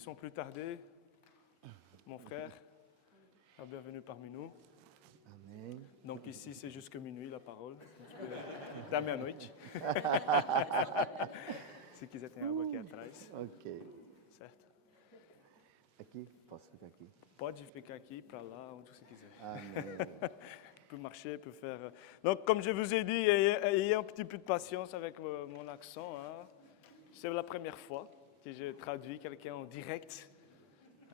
sans plus tarder, mon frère, bienvenue parmi nous. Amém. Donc ici, c'est jusque minuit la parole. Da meia-noite. Se quiser, tem água aqui atrás. Ok. Certo? Aqui? Posso ficar aqui? Pode ficar aqui, para lá, onde você quiser. Amém. Peut marcher, peut faire. Donc, comme je vous ai dit, ayez un petit peu de patience avec mon accent. Hein. C'est la première fois que je traduis quelqu'un en direct.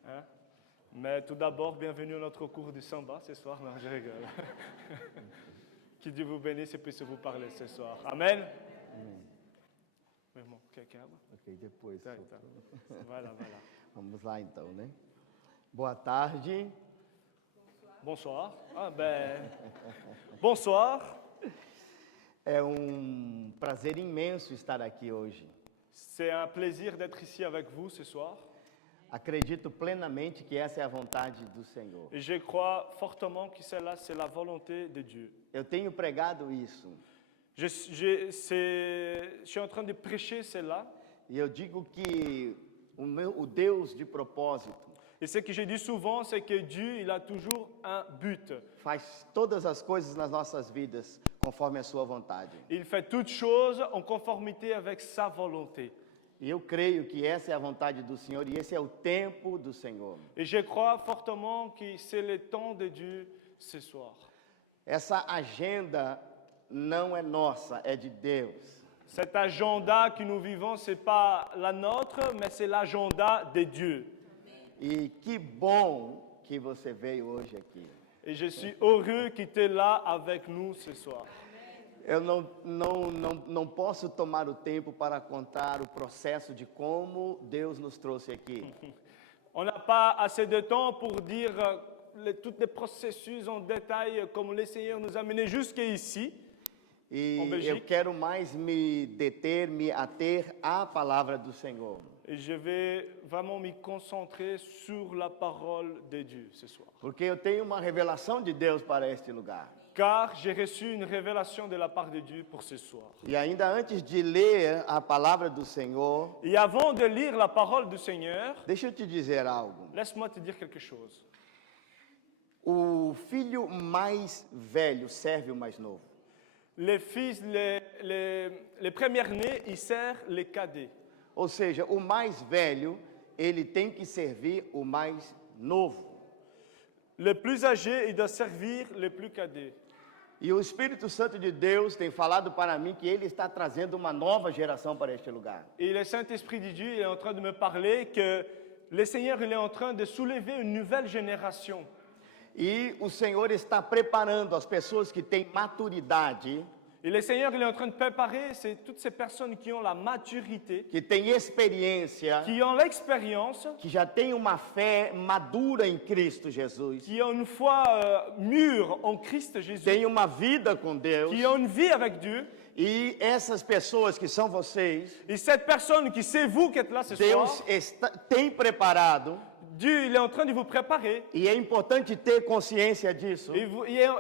Hein. Mais tout d'abord, bienvenue à notre cours de samba ce soir. Non, je rigole. Que Dieu vous bénisse et puisse vous parler ce soir. Amen. Meu irmão, quer água? Ok, depois. Tá, tá. Vai lá, vai lá. Vamos lá então, né? Boa tarde. Bonsoir. Ah, ben. Bonsoir. É um prazer imenso estar aqui hoje. C'est un plaisir d'être ici avec vous ce soir. Acredito plenamente que essa é a vontade do Senhor. Et je crois fortement que celle-là, c'est la volonté de Dieu. Eu tenho pregado isso. Je suis en train de prêcher celle-là. E eu digo que o Deus de propósito Et ce que je dis souvent, c'est que Dieu, il a toujours un but. faz todas as coisas nas nossas vidas conforme a sua vontade. Il fait toutes choses en conformité avec sa volonté. E eu creio que essa é a vontade do Senhor e esse é o tempo do Senhor. Et je crois fortement que c'est le temps de Dieu ce soir. Essa agenda não é nossa, é de Deus. Cet agenda que nous vivons, ce n'est pas la nôtre, mais c'est l'agenda de Dieu. E que bom que você veio hoje aqui. Et je suis heureux que tu es là avec nous ce soir. Eu não posso tomar o tempo para contar o processo de como Deus nos trouxe aqui. On n'a pas assez de temps pour dire tous les processus en détail, comme le Seigneur nous a menés jusqu'ici. E En Belgique. eu quero mais me ater à palavra do Senhor. Et je vais vraiment me concentrer sur la parole de Dieu ce soir. Porque eu tenho uma revelação de Deus para este lugar. Car j'ai reçu une révélation de la part de Dieu pour ce soir. E ainda antes de ler a palavra do Senhor, Et avant de lire la parole du Seigneur, deixa eu te dizer algo. laisse-moi te dire quelque chose. O filho mais velho serve o mais novo. Les fils, les premiers-nés, ils servent les cadets. Ou seja, o mais velho, ele tem que servir o mais novo. Le plus âgé, il doit servir le plus cadet. E o Espírito Santo de Deus tem falado para mim que ele está trazendo uma nova geração para este lugar. Et le Saint-Esprit de Dieu est en train de me parler que le Seigneur il est en train de soulever une nouvelle génération. E o Senhor está preparando as pessoas que têm maturidade, Et le Seigneur il est en train de préparer toutes ces personnes qui ont la maturité, que têm experiência, qui ont l'expérience, que já têm uma fé madura em Cristo Jesus, qui ont une foi mûre en Christ Jésus, têm uma vida com Deus. qui ont une vie avec Dieu. E essas pessoas que são vocês, Et cette personne qui c'est vous qui êtes là ce soir, Deus tem preparado. Dieu il est en train de vous préparer. E é importante ter consciência disso, Et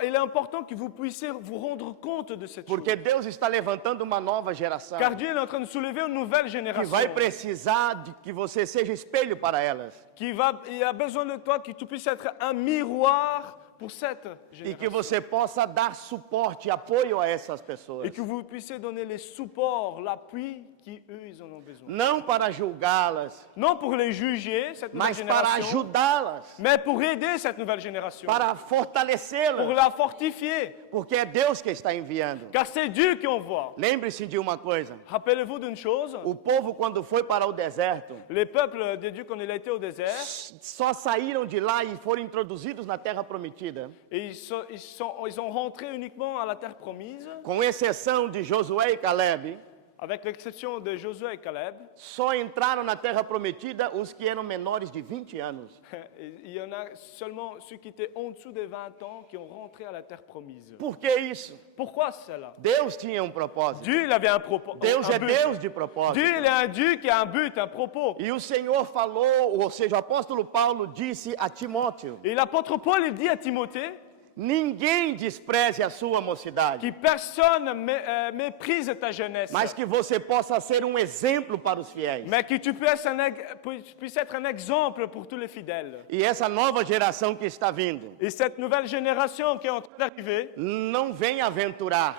il est important que vous puissiez vous rendre compte de cette chose. porque Deus está levantando uma nova geração Car Dieu est en train de soulever une nouvelle que génération vai precisar de que você seja espelho para elas il a besoin de toi, que tu puisses être un miroir pour cette e que génération. você possa dar suporte e apoio a essas pessoas, Et que vous puissiez donner les supports, l'appui qu'eux, ils en ont besoin. não para julgá-las, Non pour les juger, cette nouvelle mas para génération, ajudá-las, mais pour aider cette nouvelle génération, para pour fortalecê-las, la fortifier. porque é Deus que está enviando. Car c'est Dieu qui envoie. Lembre-se de uma coisa: Rappelez-vous d'une chose, o povo, quando foi para o deserto, les peuples de Dieu, quand il a été au désert, só saíram de lá e foram introduzidos na terra prometida, et ils ont rentré uniquement à la terre promise, com exceção de Josué e Caleb. avec l'exception de Josué et Caleb. Só entraram na terra prometida os que eram menores de 20 anos. Et il y en a seulement ceux qui étaient en dessous des 20 ans qui ont rentré à la terre promise. Por que isso? Pourquoi cela? Deus tinha um propósito. Dieu, il avait un propos. Deus un é but. Deus de propósito. Dieu, il est un Dieu qui a un but, un propos. E o Senhor falou, ou seja, o apóstolo Paulo disse a Timóteo Et l'apôtre Paul, il dit à Timothée ninguém despreze a sua mocidade, que personne méprise ta jeunesse, mas que você possa ser um exemplo para os fiéis. mais que tu puisses être un exemple pour tous les fidèles. E essa nova geração que está vindo, Et cette nouvelle génération qui est en train d'arriver, não vem aventurar.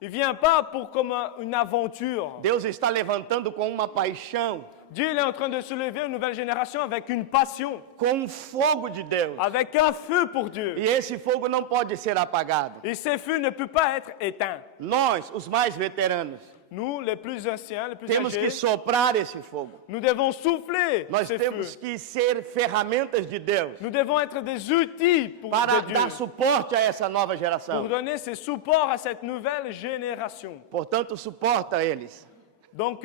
il ne vient pas pour comme une aventure. Deus está levantando com uma paixão, Dieu il est en train de soulever une nouvelle génération avec une passion, com um fogo de Deus. avec un feu pour Dieu. E esse fogo não pode ser apagado. Et ce feu ne peut pas être éteint. Nós, os mais veteranos, Nous, les plus anciens, les plus temos que âgés, soprar esse fogo. nous devons souffler Nós ce temos feu. que ser ferramentas de Deus Nous devons être des outils para de Dieu, dar suporte a essa nova pour geração. donner ce support à cette nouvelle génération. Portanto, suporta eles. Donc,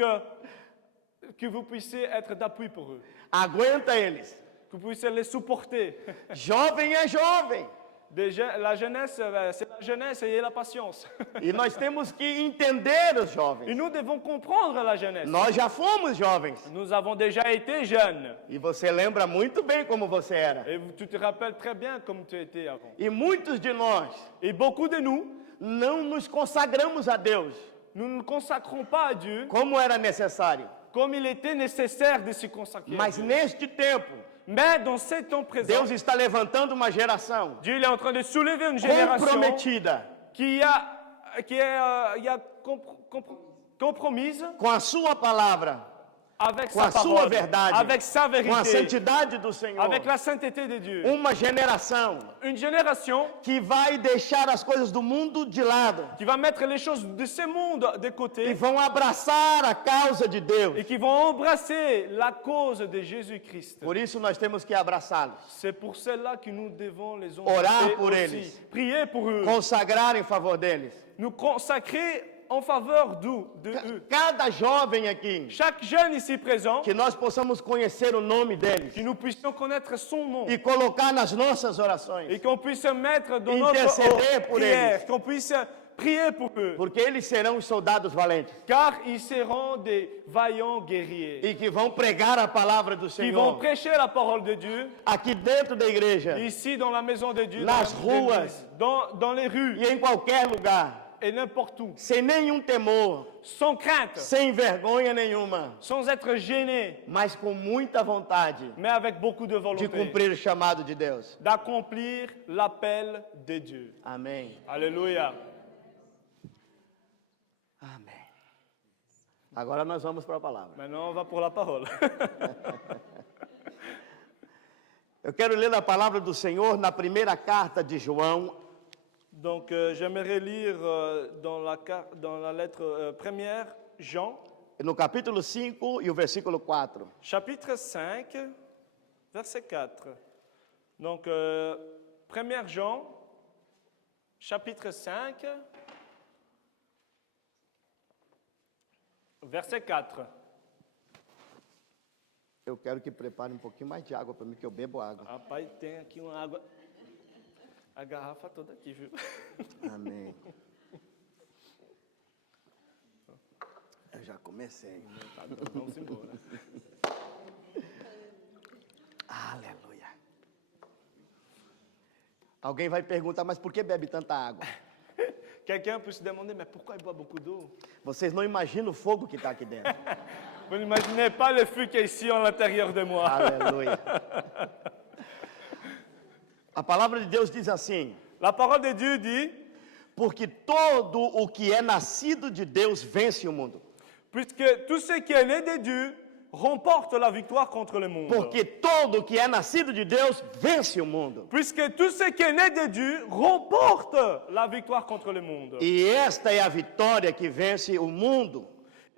que vous puissiez être d'appui pour eux, Aguenta eles. que vous puissiez les supporter. Jovem é jovem. La jeunesse, c'est la jeunesse, ayez la patience. E nós temos que entender os Et jovens. nous devons comprendre la jeunesse. Nós já fomos jovens. Nous avons déjà été jeunes. E você lembra muito bem como você era. Et tu te rappelles très bien comme tu étais avant. E muitos de nós Et beaucoup de nous, não nos consagramos a Deus nous ne nous consacrons pas à Dieu como era necessário. comme il était nécessaire de se consacrer à Mas Dieu. neste tempo, Mais dans ces temps présents, Deus está levantando uma geração Dieu il est en train de soulever une génération comprometida qui est compromise com a sua palavra, avec com sa a sua parole, verdade, avec sa com a vérité, santidade do Senhor. avec la sainteté de Dieu. Uma geração Une génération que vai deixar as coisas do mundo de lado qui va mettre les choses de ce monde de e côté vão abraçar a causa de Deus. et qui vont embrasser la cause de Jésus-Christ. Por isso nós temos que abraçá-los, C'est pour cela que nous devons les Orar embrasser por aussi. eles. Prier pour eux. consagrar em favor deles. Nous consacrer en faveur de eux. Cada jovem aqui, Chaque jeune ici présent, que nós possamos conhecer o nome deles que nous puissions connaître son nom e colocar nas nossas orações, et qu'on puisse mettre dans Interceder notre pour prière, eles. qu'on puisse prier pour eux, porque eles serão os soldados valentes car ils seront des vaillants guerriers. e que vão pregar a palavra do Ils vont Senhor prêcher la parole de Dieu aqui dentro da igreja ici dans la maison de Dieu, Nas dans l'église, ruas. dans les rues e em qualquer lugar, et n'importe où, sem nenhum temor, sans crainte, sem vergonha nenhuma, sans être gêné, mas com muita vontade mais avec beaucoup de de volonté, cumprir o chamado de Deus. d'accomplir l'appel de Dieu. Amém. Alléluia. Amém. Agora nós vamos para a palavra. Maintenant, on va pour la parole. Eu quero ler a palavra do Senhor na primeira carta de João, Donc, j'aimerais lire dans la lettre première, Jean, no capítulo 5 e o versículo 4. chapitre 5, verset 4. Donc, 1 Jean, chapitre 5, verset 4. Eu quero que prepare um pouquinho mais de água para mim, que eu bebo água. Rapaz, tem aqui uma água, a garrafa toda aqui, viu? Amém. Eu já comecei. Vamos embora. Aleluia. Alguém vai perguntar, mas por que bebe tanta água? Quelqu'un peut se demander, mais pourquoi il boit beaucoup d'eau? Vocês não imaginam o fogo que está aqui dentro. Vous n'imaginez pas le feu qu'il y a ici à l'intérieur de moi. Aleluia. A palavra de Deus diz assim: La parole de Dieu dit, porque todo o que é nascido de Deus vence o mundo. puisque tout ce qui est né de Dieu remporte la victoire contre le monde. Porque todo o que é nascido de Deus vence o mundo. Puisque tout ce qui est né de Dieu remporte la victoire contre le monde. E esta é a vitória que vence o mundo.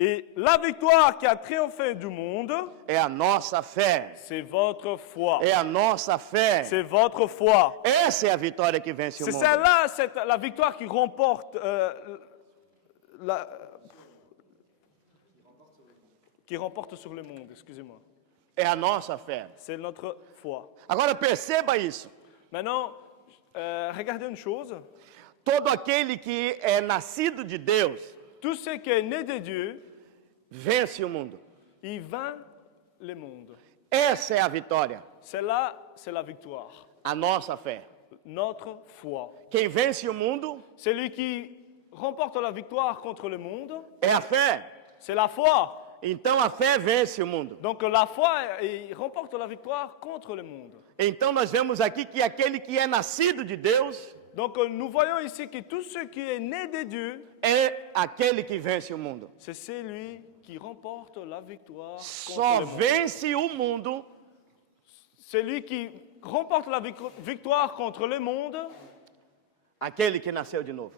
Et la victoire qui a triomphé du monde, É a nossa fé. c'est votre foi. É a nossa fé. C'est votre foi. Essa é a vitória que vence o C'est mundo. celle-là, la victoire qui remporte sur le monde, excusez-moi. É a nossa fé. C'est notre foi. Agora perceba isso. Maintenant, regardez une chose. Todo aquele que é nascido de Deus Tout ce qui est né de Dieu, vence o mundo. il vainc le monde. Essa é a vitória. Celle-là, c'est la victoire. A nossa fé. notre foi. Quem vence o mundo Celui qui remporte la victoire contre le monde, é a fé. c'est la foi. Então a fé vence o mundo. Donc la foi il remporte la victoire contre le monde. Então nós vemos aqui que aquele que é nascido de Deus Donc nous voyons ici que tout ce qui est né de Dieu, é aquele que vence o mundo. c'est celui qui remporte la victoire contre Só le monde. vence o mundo Celui qui remporte la victoire contre le monde, aquele que nasceu de novo.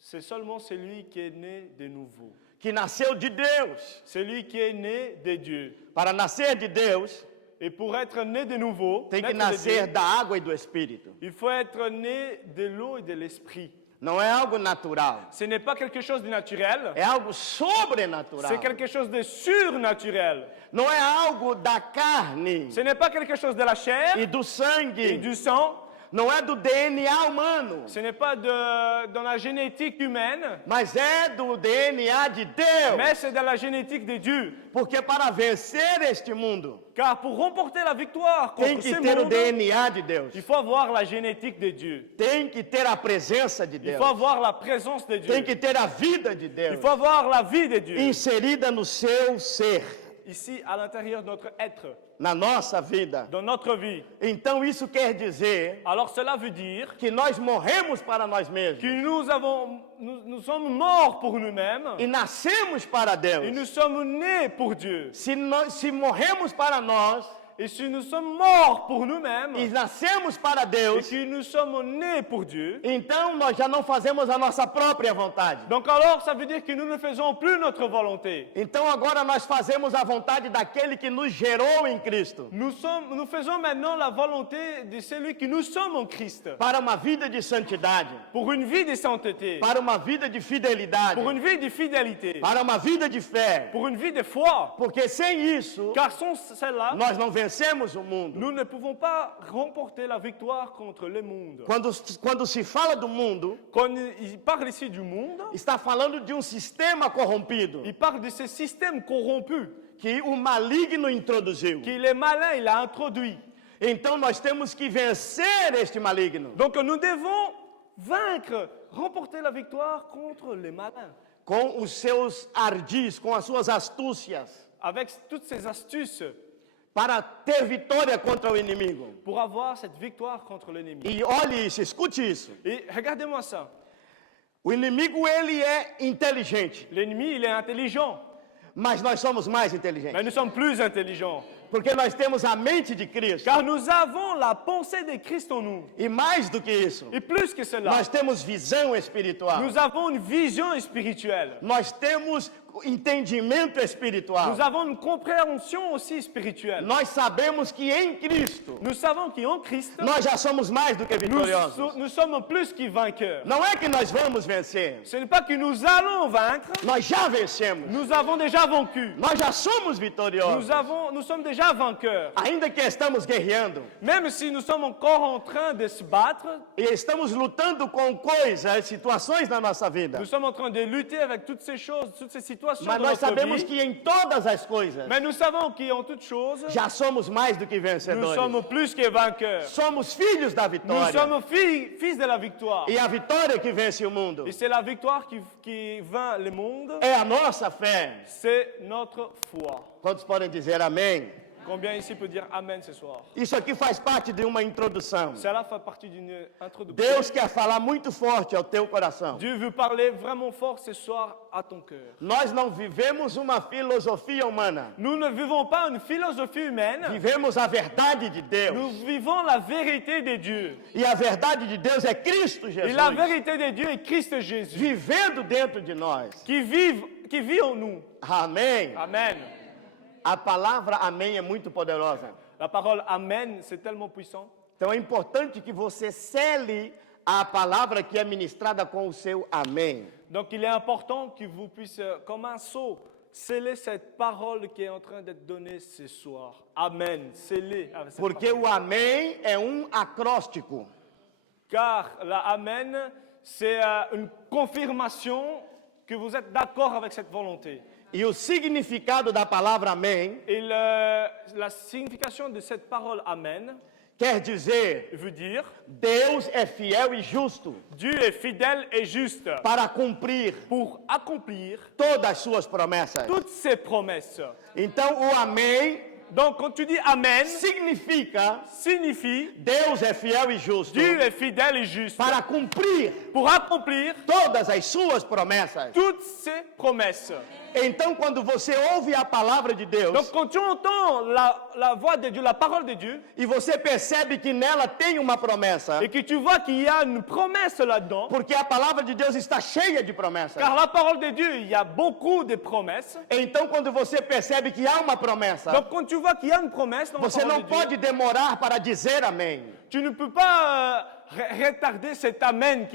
c'est seulement celui qui est né de nouveau. Que nasceu de Deus. Celui qui est né de Dieu. Para nascer de Deus, Et pour être né de nouveau, tem que naître de nascer Dieu, da água e do Espírito. il faut être né de l'eau et de l'esprit. Não é algo natural. Ce n'est pas quelque chose de naturel, É algo sobrenatural. c'est quelque chose de surnaturel. Não é algo da carne Ce n'est pas quelque chose de la chair e do et sangue. du sang, Não é do DNA humano. ce n'est pas dans la génétique humaine, Mas é do DNA de Deus. mais c'est dans la génétique de Dieu. Porque para vencer este mundo, Car pour remporter la victoire tem contre que ce ter o monde, DNA de Deus. il faut avoir la génétique de Dieu. Tem que ter a presença de Il Deus. faut avoir la présence de Tem Dieu. que ter a vida de Il Deus faut avoir la vie de Dieu. inserida no seu ser, Ici, à l'intérieur de notre être, na nossa vida. dans notre vie. Então isso quer dizer Alors cela veut dire que nós morremos para nós mesmos que nous sommes morts pour nous-mêmes e nascemos para et Deus. nous sommes nés pour Dieu. Se morremos para nós Et si nous sommes morts pour nous-mêmes e nascemos para et Deus, que nous sommes nés pour Dieu, então nós já não fazemos a nossa própria vontade. donc alors ça veut dire que nous ne faisons plus notre volonté. Então agora nós fazemos a vontade daquele que nos gerou em Cristo, Nous faisons maintenant la volonté de celui que nous sommes en Christ. para uma vida de santidade, Pour une vie de sainteté, para uma vida de fidelidade, pour une vie de fidélité, para uma vida de fé. pour une vie de foi. Porque sem isso, Car sans cela, nós não vencemos o mundo. nous ne pouvons pas remporter la victoire contre le monde. Quando se fala do mundo, Quand il parle ici du monde, está falando de um sistema corrompido il parle de ce système corrompu que o maligno introduziu. que le malin il a introduit. Então nós temos que vencer este maligno Donc nous devons vaincre, remporter la victoire contre les malins com os seus ardis, com as suas astúcias, avec toutes ces astuces para ter vitória contra o inimigo. pour avoir cette victoire contre l'ennemi. E olhe isso, escute isso. Et regardez-moi ça. O inimigo ele é inteligente, L'ennemi, il est intelligent, mas nós somos mais mais inteligentes, nous sommes plus intelligents. porque nós temos a mente de Cristo. Car nous avons la pensée de Christ en nous. E mais do que isso, Et plus que cela, nós temos visão espiritual. nous avons une vision spirituelle. Nós temos entendimento espiritual. Nous avons une compréhension aussi spirituelle. Nós sabemos que em Cristo Nous savons qu'en Christ, nós já somos mais do que vitoriosos. nous sommes plus que vainqueurs. Não é que nós vamos vencer, Ce n'est pas que nous allons vaincre, nós já vencemos. nous avons déjà vaincu. Nós já somos vitoriosos. Nous sommes déjà vainqueurs. Ainda que estamos guerreando Même si nous sommes encore en train de se battre, e estamos lutando com coisas, situações na nossa vida. nous sommes en train de lutter avec toutes ces choses, toutes ces situations Mas de nós notre sabemos vie. que em todas as coisas Mais nous savons qu'en toutes choses, já somos mais do que nous vencedores. sommes plus que vainqueurs. Somos filhos da Nous vitória. sommes fils de la victoire. E a vitória que vence o mundo Et c'est la victoire qui vainc le monde. é a nossa fé. C'est notre foi. Quantos podem dizer amém? Combien ici peut dire Amen ce soir? Isso aqui faz parte de uma introdução. Cela fait partie d'une introduction. Deus quer falar muito forte ao teu coração. Dieu veut parler vraiment fort ce soir à ton cœur. Nós não vivemos uma filosofia humana. Nous ne vivons pas une philosophie humaine. Vivemos a verdade de Nous Deus. vivons la vérité de Dieu. E a verdade de Deus é Cristo Et Jesus. la vérité de Dieu est Christ Jésus Vivendo dentro de nós. qui vit en nous. Amém. Amen. A palavra amém é muito poderosa. La parole Amen, c'est tellement puissant. Então é importante que você cele a palavra que é ministrada com o seu amém. Donc il est important que vous puissiez, comme un sceau, sceller cette parole qui est en train d'être donnée ce soir. Amen. Sceller. avec cette Porque parole. o amém é um acróstico. Car la Amen, c'est une confirmation que vous êtes d'accord avec cette volonté. E o significado da palavra amém Et la signification de cette parole Amen, Quer dizer, veut dire Deus é fiel e justo Dieu est fidèle et juste para cumprir pour accomplir todas as suas promessas. toutes ses promesses. Então, o amém Donc, quand tu dis Amen, significa signifie Deus é fiel e justo Dieu est fidèle et juste para cumprir pour accomplir todas as suas promessas. toutes ses promesses. Então, quando você ouve a palavra de Deus Donc, quand tu entends la voix de Dieu, la parole de Dieu, e você percebe que nela tem uma promessa, et que tu vois qu'il y a une promesse là-dedans, porque a palavra de Deus está cheia de promessas. car la parole de Dieu, il y a beaucoup de promesses. Então, quando você percebe que há uma promessa, Donc, quand tu vois qu'il y a une promesse dans la você parole não de Dieu, pode demorar para dizer amém. tu ne peux pas retarder cet Amen,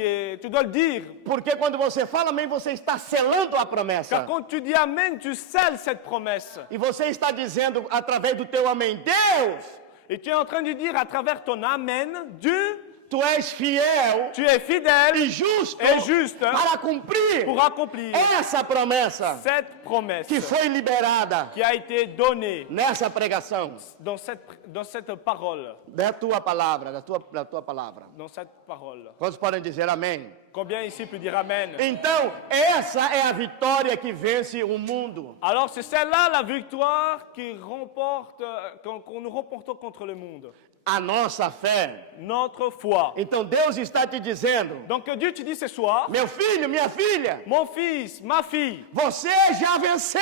tu dois le dire. Porque quando você fala amém, você está selando a promessa. Car quand tu dis Amen, tu scelles cette promesse. E você está dizendo através do teu amém, Deus, Et tu es en train de dire à travers ton Amen, Dieu, tu és fiel tu es fidèle e justo et juste para cumprir pour accomplir essa promessa cette promesse que foi liberada qui a été donnée nessa pregação, dans cette parole. da tua palavra, da tua palavra. Dans cette parole. Quantos podem dizer amém? Combien ici peut dire Amen? Então, essa é a vitória que vence o mundo. Alors c'est celle-là la victoire qui remporte, qu'on nous remportons contre le monde. A nossa fé. Notre foi. Então Deus está te dizendo, Donc Dieu te dit ce soir, meu filho, minha filha, mon fils, ma fille, você já venceu.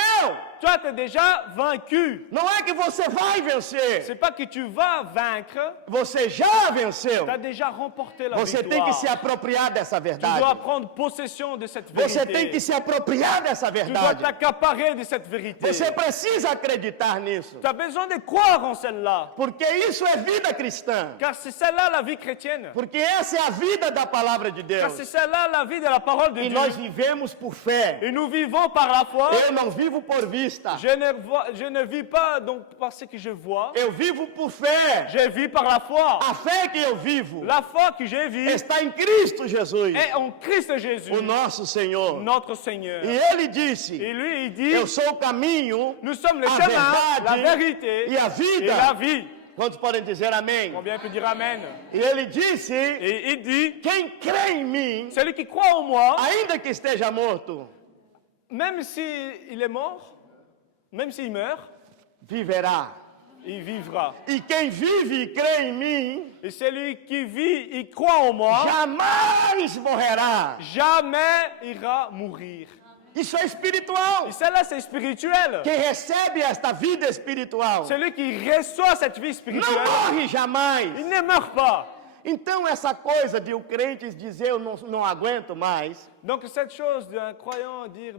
toi tu es déjà vaincu. Não é que você vai vencer, C'est pas que tu vas vaincre, você já venceu. tu as déjà remporté la Você tem victoire. que se apropriar dessa Tu dois verdade. prendre possession de cette Você vérité. tem que se apropriar dessa Tu dois verdade. t'accaparer de cette vérité. Você precisa acreditar nisso, Tu as besoin de croire en celle-là. porque isso é vida cristã. Car c'est celle-là la vie chrétienne. Porque essa é a vida da palavra de Car Deus. c'est celle-là la vie de la parole de E Dieu. nós vivemos por fé. Et nous vivons par la foi. Eu não vivo por vista. Je ne vis pas donc parce que je vois. Eu vivo por fé. Je vis par la foi. A fé que eu vivo La foi que je vis está em Cristo Jesus, est en Christ Jésus, o nosso Senhor. notre Seigneur. E ele disse: Et lui, il dit, Eu sou o caminho, nous sommes le a chemin, la verdade vérité e a et vida. la vie. Quantos podem dizer amém? Combien peut dire Amen? E ele disse: Et il dit, Quem crê em mim, celui qui croit en moi, ainda que esteja morto, même s'il est mort, même s'il meurt, viverá. il vivra. E quem vive e crê em mim, Et celui qui vit et croit en moi, jamais morrerá. jamais ira mourir. Isso é espiritual. Et celle-là, c'est spirituel. Quem recebe esta vida espiritual Celui qui reçoit cette vie não spirituelle, morre jamais. il ne meurt pas. Então, essa coisa de o crente dizer eu não aguento mais, Donc cette chose d'un croyant dire,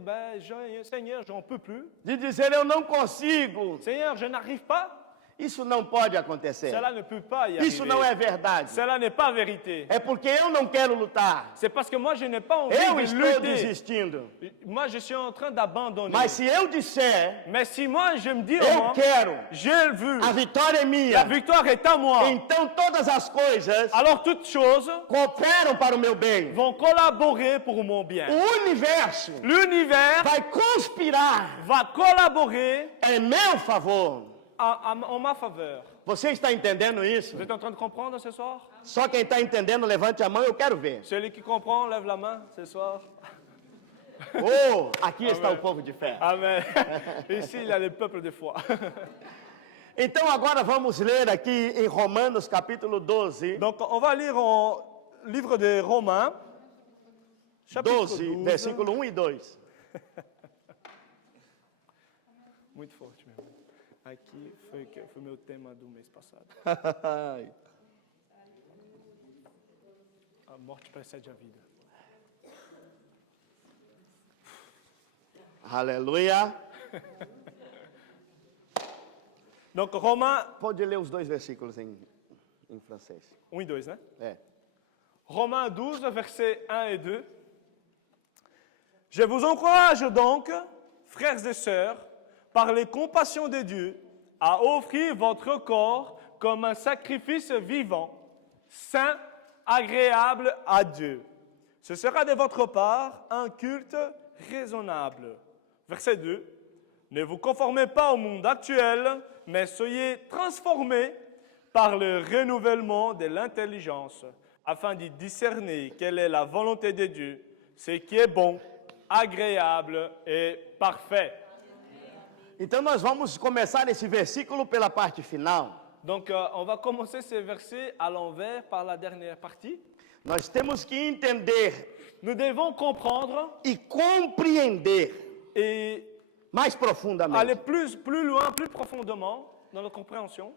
Seigneur, j'en peux plus. de dizer eu não consigo, Seigneur, je n'arrive pas. isso não pode acontecer. Cela ne peut pas y arriver. Isso não é verdade. Cela n'est pas vérité. É porque eu não quero lutar. C'est parce que moi, je n'ai pas envie Eu de estou lutter. desistindo. Moi, je suis en train d'abandonner. Mas se eu disser Mais si moi, je me dis, eu quero, je veux, a vitória é la minha, victoire est à moi. então todas as coisas Alors toutes choses cooperam para o meu bem. vont collaborer pour mon bien. O universo L'univers vai conspirar va collaborer em meu favor. en ma faveur. Você está entendendo isso? Vous êtes en train de comprendre ce soir? Só quem está entendendo, levante a mão, eu quero ver. Celui qui comprend, lève la main ce soir. Oh, aqui está o povo de fé. Amen. Ici, il y a le peuple de foi. Então agora vamos ler aqui em Romanos capítulo 12, Donc, on va lire au livre de Romains, chapitre 12, 12. versículo 1 e 2. Muito forte mesmo. Aqui foi meu tema do mês passado. A morte precede a vida. Aleluia. Donc, Romains Pode ler os dois versículos em francês. 1 et 2, né? É. Romains 12, versets 1 et 2. Je vous encourage donc, frères et sœurs, par les compassions de Dieu, à offrir votre corps comme un sacrifice vivant, saint, agréable à Dieu. Ce sera de votre part un culte raisonnable. Verset 2. Ne vous conformez pas au monde actuel, mais soyez transformés par le renouvellement de l'intelligence, afin de discerner quelle est la volonté de Dieu, ce qui est bon, agréable et parfait. Então nós vamos começar esse versículo pela parte final. Donc, on va commencer ces versets à l'envers par la dernière partie. Nós temos que entender Nous devons comprendre e compreender et mais aller profundamente. plus loin, plus profondément dans la compréhension,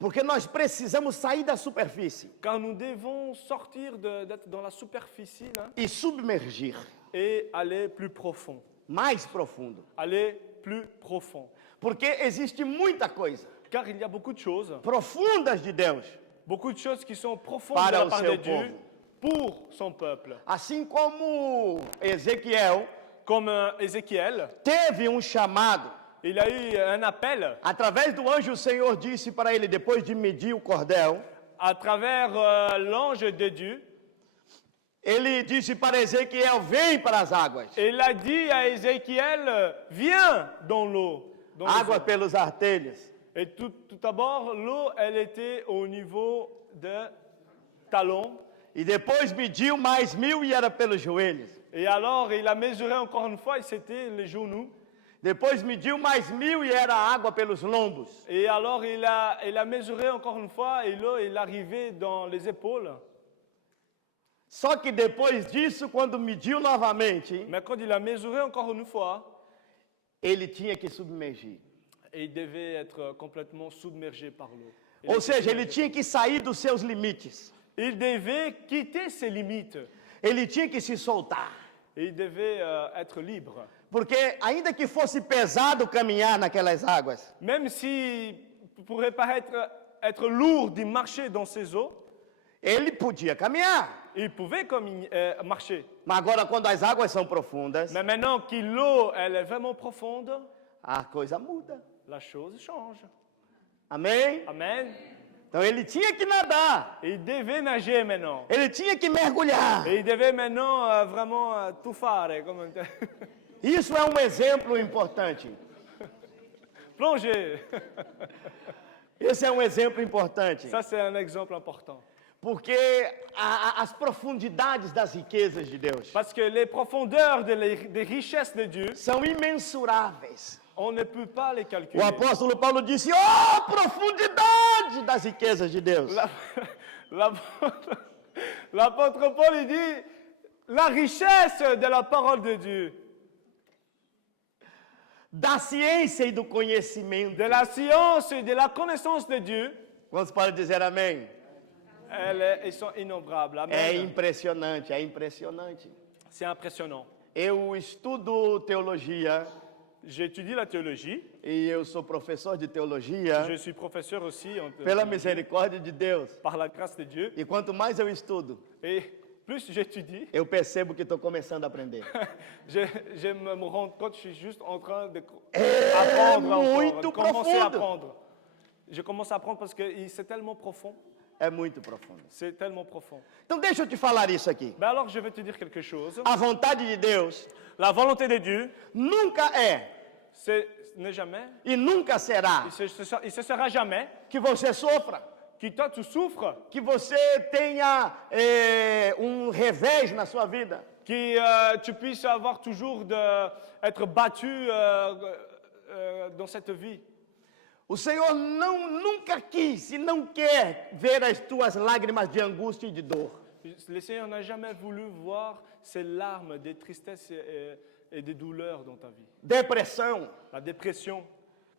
Porque nós precisamos sair da superfície car nous devons sortir d'être dans la superficie là, e submergir et aller plus profond. mais profundo. Aller plus profond. Porque existe muita coisa Car il y a beaucoup de choses, profundas de Deus. beaucoup de choses qui sont profondes Para de la o part seu de Dieu povo. pour son peuple. Assim como Ezequiel Comme Ézéchiel, teve chamado, il a eu un appel através do anjo o Senhor disse para ele, depois de medir o cordel, à travers l'ange de Dieu. ele disse para Ezequiel, vem para as águas. Et il a dit à Ézéchiel, viens dans l'eau. dans les Água eaux. pelos artelhos. Et tout d'abord, l'eau, elle était au niveau de talon. E depois mediu mais 1000 e era pelos joelhos. Et alors, il a mesuré encore une fois, et c'était les genoux. Depois mediu mais 1000 e era água pelos lombos. Et alors, il a mesuré encore une fois, et l'eau, il arrivait dans les épaules. Só que depois disso, quando mediu novamente, Mais quand il a mesuré encore une fois, ele tinha que submergir. et il devait être complètement submergé par l'eau. Il Ou était seja, ele submergé. tinha que sair dos seus limites. Il devait quitter ses limites. Ele tinha que se soltar. Et il devait être libre. Porque ainda que fosse pesado caminhar naquelas águas, Même si pourrait paraître être lourd de marcher dans ces eaux, ele podia caminhar. il pouvait marcher. Mas agora, quando as águas são profundas, Mais maintenant que l'eau elle est vraiment profonde, a coisa muda. la chose change. Amém? Amen. Então ele tinha que nadar. Et il devait nager maintenant. Ele tinha que mergulhar. Et il devait maintenant vraiment tout faire. Comme Isso é um exemplo importante. plonger. Esse é um exemplo importante. Ça, c'est un exemple important. Porque as profundidades das riquezas de Deus Parce que les profondeurs des richesses de Dieu, são imensuráveis. on ne peut pas les O calculer. apóstolo Paulo disse: "Oh, profundidade das riquezas de Deus!" L'apôtre Paul, il dit la richesse de la parole de Dieu, Da ciência e do conhecimento. de la science et de la connaissance de Dieu. Quantos podem dizer amém? Ils sont innombrables. Amen. É impressionante, é impressionante. C'est impressionnant. Eu estudo teologia J'étudie la théologie. e eu sou professor de teologia Je suis professeur aussi pela misericórdia de Deus. par la grâce de Dieu. E quanto mais eu estudo, Et plus j'étudie, eu percebo que estou começando a aprender. je me rends compte que je suis juste en train de É apprendre encore, muito de commencer à profundo. apprendre. Je commence à apprendre parce que c'est tellement profond. É muito profundo. C'est tellement profond. Então deixa eu te falar isso aqui. Ben alors, je vais te dire quelque chose. A vontade de Deus La volonté de Dieu, nunca é ce n'est jamais, e nunca será il se sera jamais, que você sofra, que toi tu souffres, que você tenha revés na sua vida, que tu puisses avoir toujours être battu dans cette vie. O Senhor nunca quis e não quer ver as tuas lágrimas de angústia e de dor. Le Seigneur n'a jamais voulu voir ces larmes de tristesse et de douleur dans ta vie. Depressão, La dépression,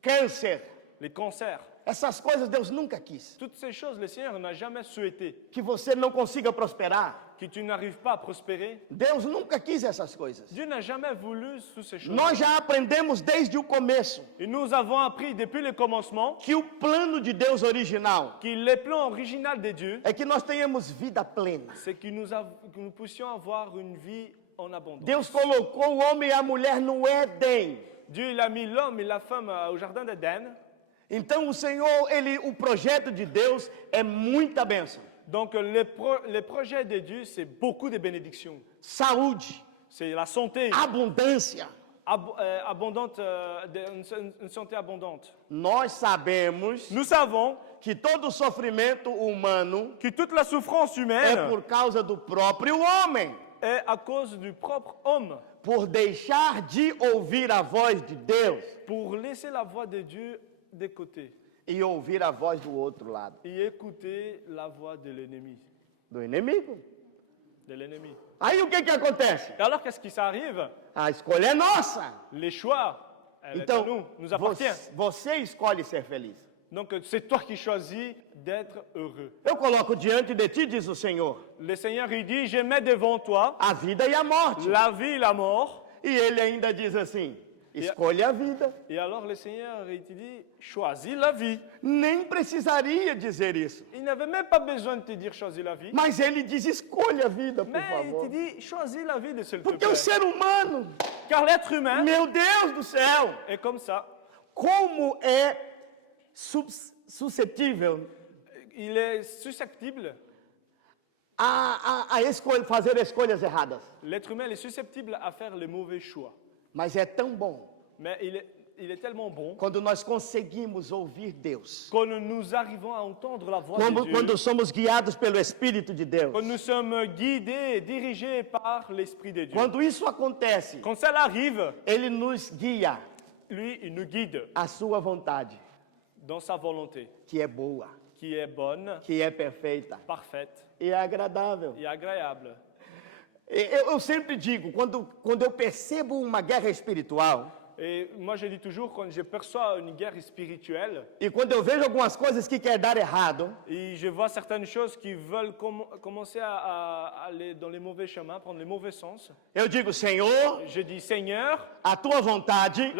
câncer, les cancers, essas coisas Deus nunca quis. toutes ces choses, le Seigneur n'a jamais souhaité. Que você não consiga prosperar. Que tu n'arrives pas à prospérer. Deus nunca quis essas coisas. Dieu n'a jamais voulu toutes ces choses. Nós já aprendemos desde o começo Et nous avons appris depuis le commencement que o plano de Deus original que le plan original de Dieu, é que nós tenhamos vida plena. c'est que nous puissions avoir une vie en abondance. Deus colocou o homem e a mulher no Éden. Dieu il a mis l'homme et la femme au jardin d'Éden. Então o Senhor, o projeto de Deus é muita bênção. Donc le projet de Dieu, c'est beaucoup de bénédictions. Saúde, C'est la santé, abundância, abondante, une santé abondante. Nós sabemos Nous savons que todo sofrimento humano que toute la souffrance é humaine por causa do próprio homem, est à cause du propre homme, por deixar de ouvir a voz de Deus pour laisser la voix de Dieu de côté e ouvir a voz do outro lado, et écouter la voix de l'ennemi. do inimigo. De l'ennemi. Aí o que acontece? Et alors, qu'est-ce qui s'arrive? A escolha é nossa. Les choix, elle est à Então, nous appartient. você escolhe ser feliz. Donc, c'est toi qui choisis d'être heureux. Eu coloco diante de ti, diz o Senhor, Le Seigneur, il dit, je mets devant toi a vida e a morte. la vie et la mort. E ele ainda diz assim, escolha a vida. Et alors, le Seigneur, il te dit, choisis la vie. Nem precisaria dizer isso. Il n'avait même pas besoin de te dire, choisis la vie. Mas ele diz, escolha a vida, por Mais il favor. te dit, choisis la vie de s'il te Porque o plaît. ser humano, Car l'être humain meu Deus do céu, est comme ça. como é suscetível Il est susceptible, fazer escolhas erradas. l'être humain est susceptible à faire les mauvais choix. Mas é tão bom Mais il est tellement bon quando nós conseguimos ouvir Deus. quand nous arrivons à entendre la voix de Dieu, Quando somos guiados pelo Espírito de Deus. quand nous sommes guidés et dirigés par l'Esprit de Dieu. Quando isso acontece, Quand ça arrive, ele nos guia lui, il nous guide à sua vontade, dans sa volonté, que é boa, qui est bonne, que é perfeita parfaite e agradável. et agréable. Eu sempre digo, quando eu percebo uma guerra espiritual, Et moi, je dis toujours, quand je perçois une guerre spirituelle, e quando eu vejo algumas coisas que quer dar errado, et je vois certaines choses qui veulent commencer à aller dans les mauvais chemins, prendre les mauvais sens, eu digo, Senhor, je dis, Seigneur, a tua vontade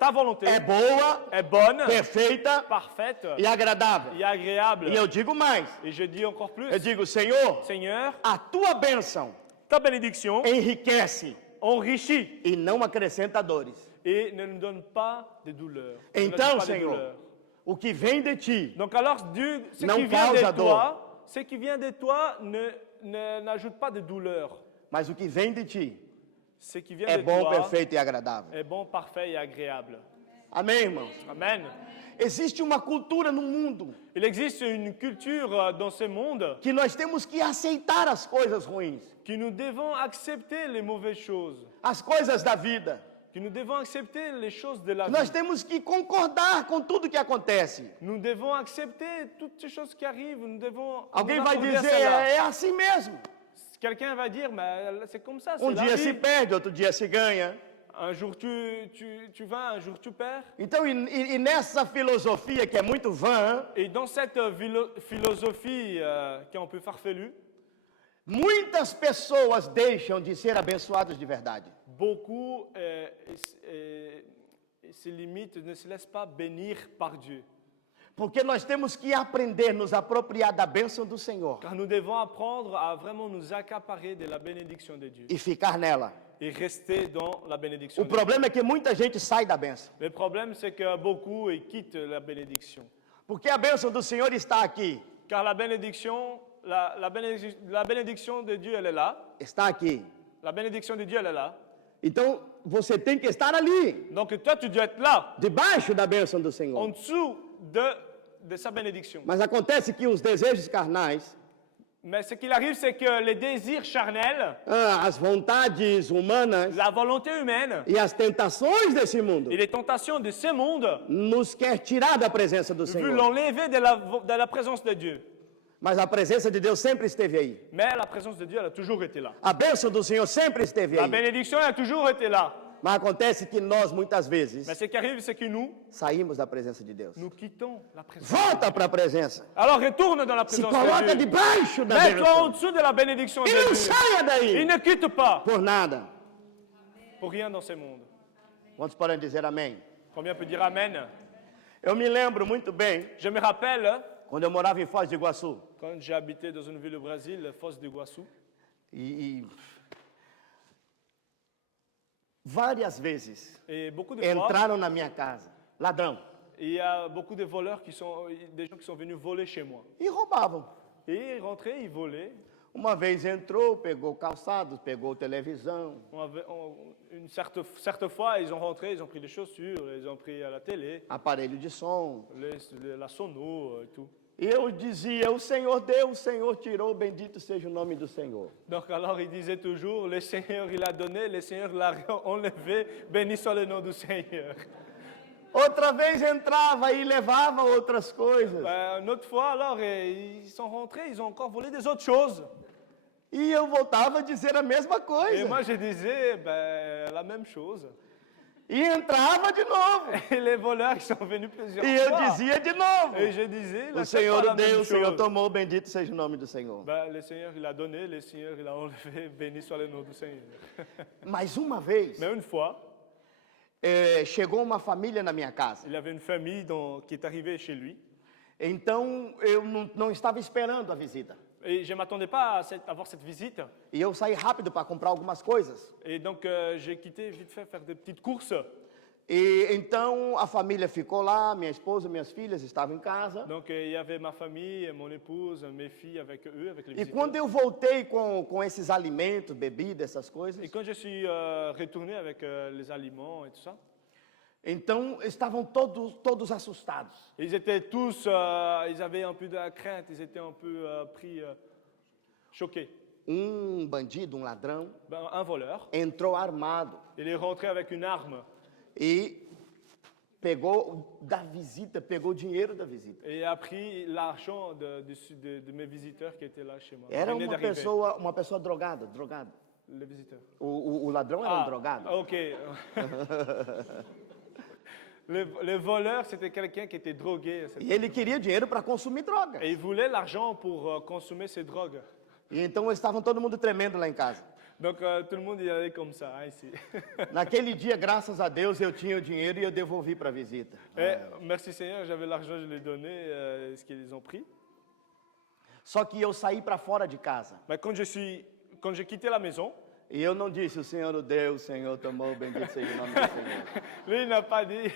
ta volonté é boa, est bonne, perfeita parfaite e agradável. et agréable. E eu digo mais, Et je dis encore plus, eu digo, Senhor, Seigneur, a tua bênção ta bénédiction enriquece enrichit e não acrescenta dores. et ne nous donne pas de douleur. Ne nous Então, donne pas de Senhor, douleur. o que vem de ti Donc alors, Dieu, ce Non qui vient causa de dor. toi, ce qui vient de toi n'ajoute pas de douleur. mas o que vem de ti Ce qui vient é de bom, toi perfeito e agradável. est bon, parfait et agréable. Amém, irmãos? Amen. Existe uma cultura no mundo Il existe une culture dans ce monde que nós temos que aceitar as coisas ruins, que nous devons accepter les mauvaises choses, as coisas da vida. que nous devons accepter les choses de la Nós vie. temos que concordar com tudo que acontece. Nous devons accepter toutes ces choses qui arrivent. Nous devons. Alguém nous vai accorder à dizer, cela. é assim mesmo. Quelqu'un va dire, mais c'est comme ça, c'est Um la dia vie. se perde, outro dia se ganha. Un jour tu vas, un jour tu perds. Então, e nessa filosofia que é muito vã, Et dans cette philosophie qui est un peu farfelue, muitas pessoas deixam de ser abençoadas de verdade. beaucoup se limitent, ne se laissent pas bénir par Dieu. Porque nós temos que aprender a nos apropriar da bênção do Senhor Car nous devons apprendre à vraiment nous accaparer de la bénédiction de Dieu e ficar nela. et rester dans la bénédiction O de Dieu. problema é que muita gente sai da bênção. Le problème, c'est que beaucoup quittent la bénédiction. Porque a bênção do Senhor está aqui, Car la bénédiction de Dieu, elle est là. está aqui. La bénédiction de Dieu, elle est là. Então, você tem que estar ali, Donc toi, tu dois être là, debaixo da bênção do en Senhor. dessous de sa bénédiction. Mas acontece que os desejos carnais, Mais ce qu'il arrive, c'est que les désirs charnels, as vontades humanas la volonté humaine e as tentações desse mundo et les tentations de ce monde nos quer tirar da presença do veulent Senhor. l'enlever de la présence de Dieu. Mas a presença de Deus sempre esteve aí. Mais la présence de Dieu, elle a toujours été là. A bênção do Senhor sempre esteve La aí. bénédiction, elle a toujours été là. Mas acontece que nós, muitas vezes, Mais ce qui arrive, c'est que nous saímos da presença de Deus. quittons la présence. Volta para a presença. Alors retourne dans la Se présence coloca de Dieu. debaixo da Mets-toi bênção. au-dessous de la bénédiction de E não Dieu. saia Il daí ne quitte pas por nada. pour rien dans ce monde. Quantos podem dizer amém? Combien peut dire Amen? Eu me lembro muito bem, Je me rappelle, quando eu morava em Foz do Iguaçu. quand j'ai habité dans une ville au Brésil, Foz do Iguaçu, Várias vezes et beaucoup de fois, entraram na minha casa, ladrão, il y a beaucoup de voleurs des gens qui sont venus voler chez moi. e roubavam. Et ils rentraient, ils volaient. Uma vez entrou, pegou calçados, pegou televisão. Certaines fois, ils ont rentré, ils ont pris les chaussures, ils ont pris la télé, Aparelho de som. la sono et tout. E eu dizia, o Senhor deu, o Senhor tirou, bendito seja o nome do Senhor. Donc alors il disait toujours, le Seigneur il a donné, le Seigneur l'a enlevé, béni soit le nom du Seigneur. Outra vez entrava e levava outras coisas. Une autre fois alors, ils sont rentrés, ils ont encore volé des autres choses. E eu voltava a dizer a mesma Et coisa. moi je disais la même chose. E entrava de novo. Et les voleurs ils sont venus plusieurs E eu fois. dizia de novo. Et je disais, O là, c'est Senhor pas la deu, même o Senhor chose. tomou, bendito seja o nome do Senhor. Le Seigneur il a donné, le Seigneur il a enlevé, béni soit le nom du Seigneur. Mas uma vez, Mais une fois, chegou uma família na minha casa. il y avait une famille qui est arrivée chez lui. Então, eu não estava esperando a visita. Et je ne m'attendais pas à avoir cette visite. E eu saí rápido para comprar algumas coisas. Et donc, j'ai quitté vite fait faire des petites courses. E então, a família ficou lá, minha esposa, minhas filhas estavam em casa. Donc, il y avait ma famille, mon épouse, mes filles avec eux, avec les E visiteurs. quando eu voltei com esses alimentos, bebida, essas coisas, Et quand je suis retourné avec les aliments et tout ça, então estavam todos assustados. ils étaient tous, ils avaient un peu de crainte, ils étaient un peu pris, choqués. Bandido, ladrão, Un voleur, entrou armado il est rentré avec une arme e pegou da visita, pegou o dinheiro da visita. et a pris l'argent de mes visiteurs qui étaient là chez moi. Era Ils venaient uma pessoa drogada. les visiteurs. O ladrão era um drogado. Ok. Les voleurs, c'était quelqu'un qui était drogué. E ele queria dinheiro para consumir droga. Et il voulait l'argent pour consommer ses drogues. E então estavam todo mundo tremendo lá em casa. Donc tout le monde y allait comme ça, hein, ici. Naquele dia, graças a Deus, eu tinha o dinheiro e eu devolvi para a visita. Et, merci Seigneur, j'avais l'argent, je l'ai donné, ce qu'ils ont pris. Só que eu saí para fora de casa. Mais quand j'ai quitté la maison, E eu não disse, o Senhor o deu, o Senhor tomou, bendito seja o nome do Senhor. lui il n'a pas dit,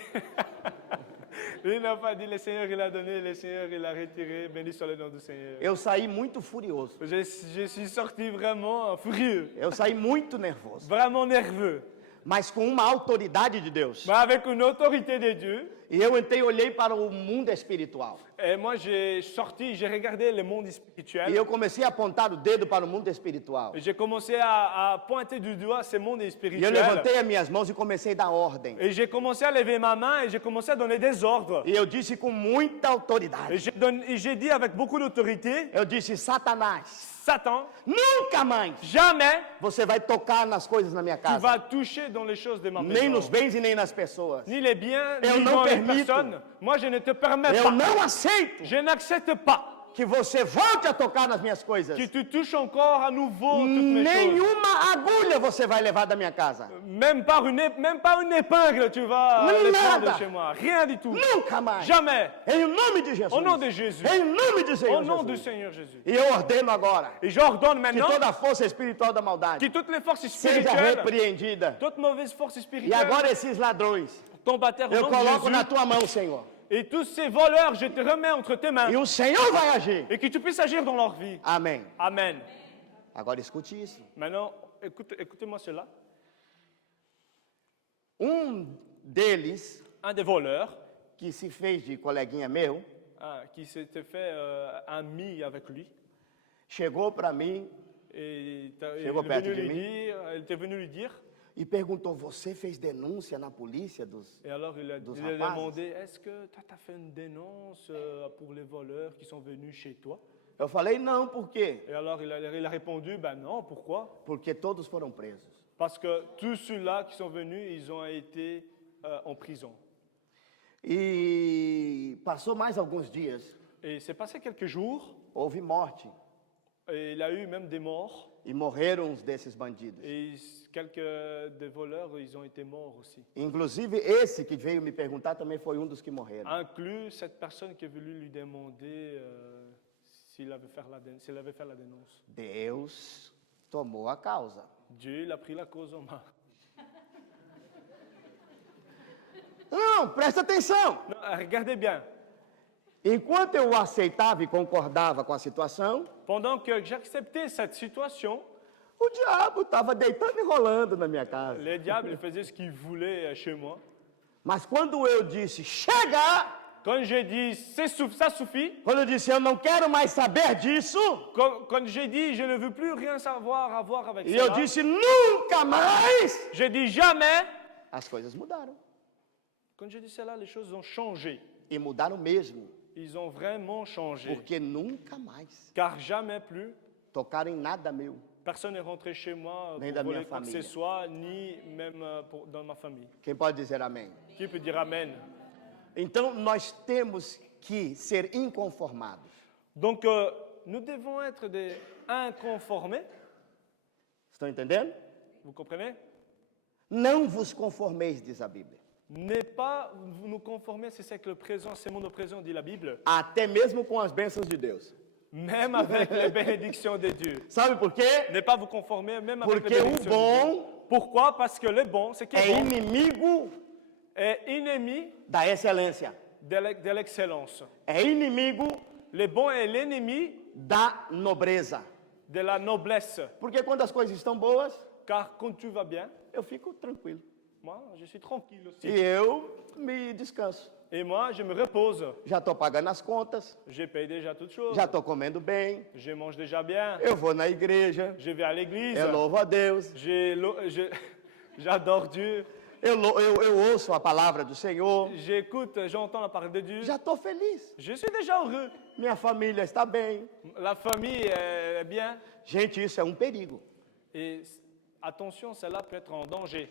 lui il n'a pas dit, le Seigneur il a donné, le Seigneur il a retiré, béni soit le nom du Seigneur. Eu saí muito furioso. Je suis sorti vraiment furieux, Eu saí muito nervoso. vraiment nerveux, Mas com uma autoridade de Deus. mais avec une autorité de Dieu. E eu entrei e olhei para o mundo espiritual. Et moi, j'ai regardé le monde E spirituel. eu comecei a apontar o dedo para o mundo espiritual. Et j'ai commencé à pointer du doigt ce monde E eu spirituel. levantei as minhas mãos e comecei a dar ordem. Et j'ai commencé à lever ma main et j'ai commencé à donner des ordres. E eu disse com muita Et autoridade. j'ai dit avec beaucoup d'autorité, Eu disse, Satanás, Satan, nunca mais jamais você vai tocar nas coisas na minha tu casa. vas toucher dans les choses de ma Nem nos maison. bens e nem nas pessoas. Ni les biens, Eu ni não dans les permito. personnes. Moi, je ne te permets Eu pas. não aceito Je n'accepte pas que você volte a tocar nas minhas coisas. que tu touches encore à nouveau toutes mes choses. Nenhuma agulha você vai levar da minha casa. Même pas une épingle, tu vas les Nada. prendre chez moi. Rien du tout. Nunca mais. Jamais. Em nome de Jesus. Au nom de Jésus. Em nome do Senhor Au nom du Jesus. Seigneur Jésus. E eu ordeno agora Et j'ordonne que maintenant toda a força espiritual da maldade que toutes les forces seja spirituelles, repreendida. toutes mauvaises forces E spirituelles agora esses ladrões, tombent à terre au eu nom de coloco na Jésus. tua mão, Senhor. Et tous ces voleurs, je te remets entre tes mains. E o Senhor vai agir. Et que tu puisses agir dans leur vie. Amém. Amen. Agora escute isso. Maintenant, écoutez-moi cela. Deles, Un des voleurs que se fez de coleguinha meu, qui s'était fait ami avec lui, chegou para mim et Chegou perto de mim. il était venu lui dire, e perguntou: você fez denúncia na polícia dos... et alors il a Dos il a rapazes. demandé, est-ce que tu as fait une dénonce pour les voleurs qui sont venus chez toi? Eu falei: não, por quê? Et alors il a répondu, ben non, pourquoi? Porque todos foram presos. Parce que tous ceux-là qui sont venus, ils ont été en prison. E passou mais alguns dias, Et c'est passé quelques jours, houve morte. et il y a eu même des morts, E morreram uns desses bandidos. et quelques des voleurs, ils ont été morts aussi. Inclusive, esse que veio me perguntar também foi um dos que morreram. Inclus cette personne qui est venue lui demander s'il avait fait la dénonce. Deus tomou a causa. Dieu, il a pris la cause en main. Não, presta atenção. Non, regardez bien. Enquanto eu aceitava e concordava com a situação, Pendant que j'acceptais cette situation, o diabo estava deitando e rolando na minha casa. le diable il faisait ce qu'il voulait chez moi. Mas quando eu disse, chega! Quand j'ai dit ça suffit, Quando eu disse, eu não quero mais saber disso, quand j'ai dit je ne veux plus rien savoir à voir avec e eu ça, disse, nunca mais, j'ai dit jamais. as coisas mudaram. Quand j'ai dit cela, les choses ont changé. E mudaram mesmo, Ils ont vraiment changé. porque nunca mais Car jamais plus, tocaram em nada meu. personne n'est rentré chez moi Nem pour da minha voler quoi que ce família. soit, ni même dans ma famille. Quem pode dizer amém? Qui peut dire Amen? Então, nós temos que ser inconformados. Donc, nous devons être des inconformés. Estão entendendo? Vous comprenez? Não vos conformeis, diz a Bíblia. Ne pas nous conformer à ce siècle présent, ce monde présent, dit la Bible, Até mesmo com as bênçãos de Deus. même avec les bénédictions de Dieu. Sabe por quê? Ne pas vous conformer, même avec Porque les o bénédictions de Dieu. bom Pourquoi? Parce que le bon, ce qui é est bon, inimigo est ennemi da excelência. de l'excellence. É inimigo Le bon est l'ennemi da nobreza. de la noblesse. Porque quando as coisas estão boas, Car quand tu vas bien, eu fico tranquilo. moi, je suis tranquille aussi. E eu me descanso. Et moi, je me repose. Já estou pagando as contas, Je paye déjà toutes choses. já estou comendo bem, Je mange déjà bien. eu vou na igreja, Je vais à l'église. eu louvo a Deus, J'adore Dieu. eu ouço a palavra do Senhor, J'écoute, j'entends la parole de Dieu. já estou feliz. Je suis déjà heureux. Minha família está bem. La famille est bien. Gente, isso é um perigo. Et attention, cela peut être en danger.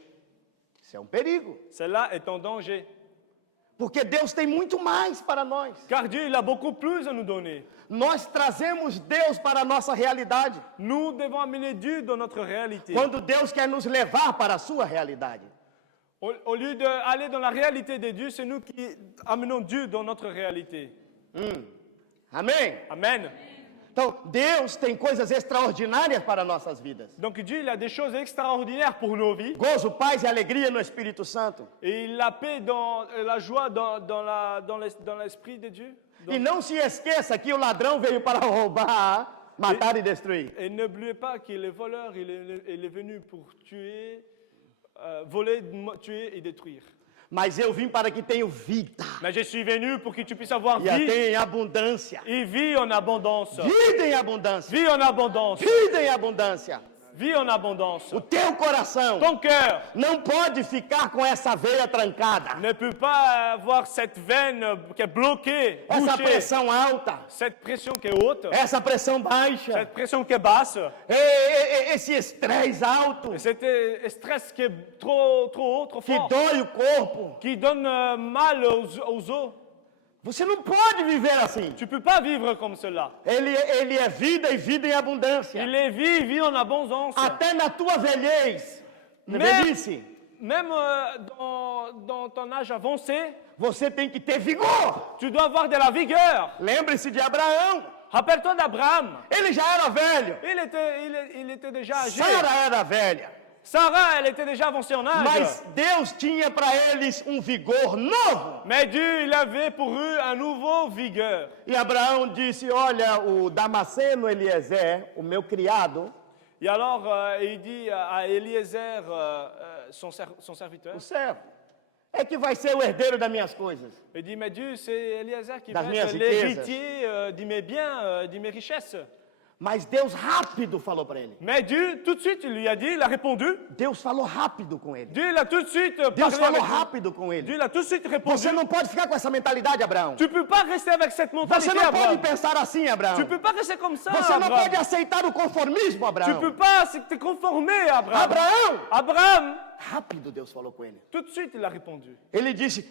Isso é um perigo. Cela est en danger. Porque Deus tem muito mais para nós. Car Dieu, il a beaucoup plus à nous donner. Nós trazemos Deus para a nossa realidade. Nous devons amener Dieu dans notre réalité. Quando Deus quer nos levar para a sua realidade. Au lieu d'aller dans la réalité de Dieu, c'est nous qui amenons Dieu dans notre réalité. Amém? Amen. Então, Deus tem coisas extraordinárias para nossas vidas. Donc Dieu, il a des choses extraordinaires pour nos vies. Gozo, paz e alegria no Espírito Santo. Et la paix, la joie dans l'esprit de Dieu. E não se esqueça que o ladrão veio para roubar, matar e destruir. Et n'oubliez pas que le voleur, il est venu pour tuer, voler, tuer et détruire. Mas eu vim para que tenham vida. Mais je suis venu pour que tu puisses avoir E a vie. tenham em abundância. Et vie en abondance. Vida em abundância. Vie en abondance. Vida em abundância. Vie en abondance. O teu coração Ton cœur não pode ficar com essa veia trancada. ne peut pas avoir cette veine qui est bloquée, Essa bouchée. pressão alta. Cette pression qui est haute. Essa pressão baixa. Cette pression qui est basse. Esse estresse alto. Cet stress qui est trop haut, trop Que fort. dói o corpo. Qui donne mal aux os. Você não pode viver assim. Tu ne peux pas vivre comme cela. Ele é vida e vida em abundância. Il est vie en abondance. Até na tua velhice, na Même, velhice, même dans ton âge avancé, você tem que ter vigor. tu dois avoir de la vigueur. Lembre-se de Abraão. Rappelle-toi d'Abraham. Ele já era velho. Il était déjà âgé. Sara era velha. Sarah, elle était déjà avancée en âge. Mas Deus tinha para eles um vigor novo. Mais Dieu, il avait pour eux un nouveau vigueur. E Abraão disse: Olha, o Damasceno Eliezer, o meu criado, Et alors, il dit à Eliezer, son serviteur, o servo, é que vai ser o herdeiro das minhas coisas. il dit, mais Dieu, c'est Eliezer qui Das va minhas être riquezas. l'héritier de mes biens, de mes richesses. Mas Deus rápido falou para ele. Mais Dieu, tout de suite, il lui a dit, il a répondu. Deus falou rápido com ele. Dieu, il a tout de suite Deus parlé falou avec lui. rápido com ele. Dieu, il a tout de suite répondu. Você não pode ficar com essa mentalidade, Abraão. Tu ne peux pas rester avec cette mentalité, Você não pode Abraham. pensar assim, Abraão. Tu ne peux pas rester comme ça, Você não Abraham. pode aceitar o conformismo, Tu ne Abraão. peux pas te conformer, Abraham. Abraão, Abraham, rápido Deus falou com ele. tout de suite, il a répondu. Ele disse: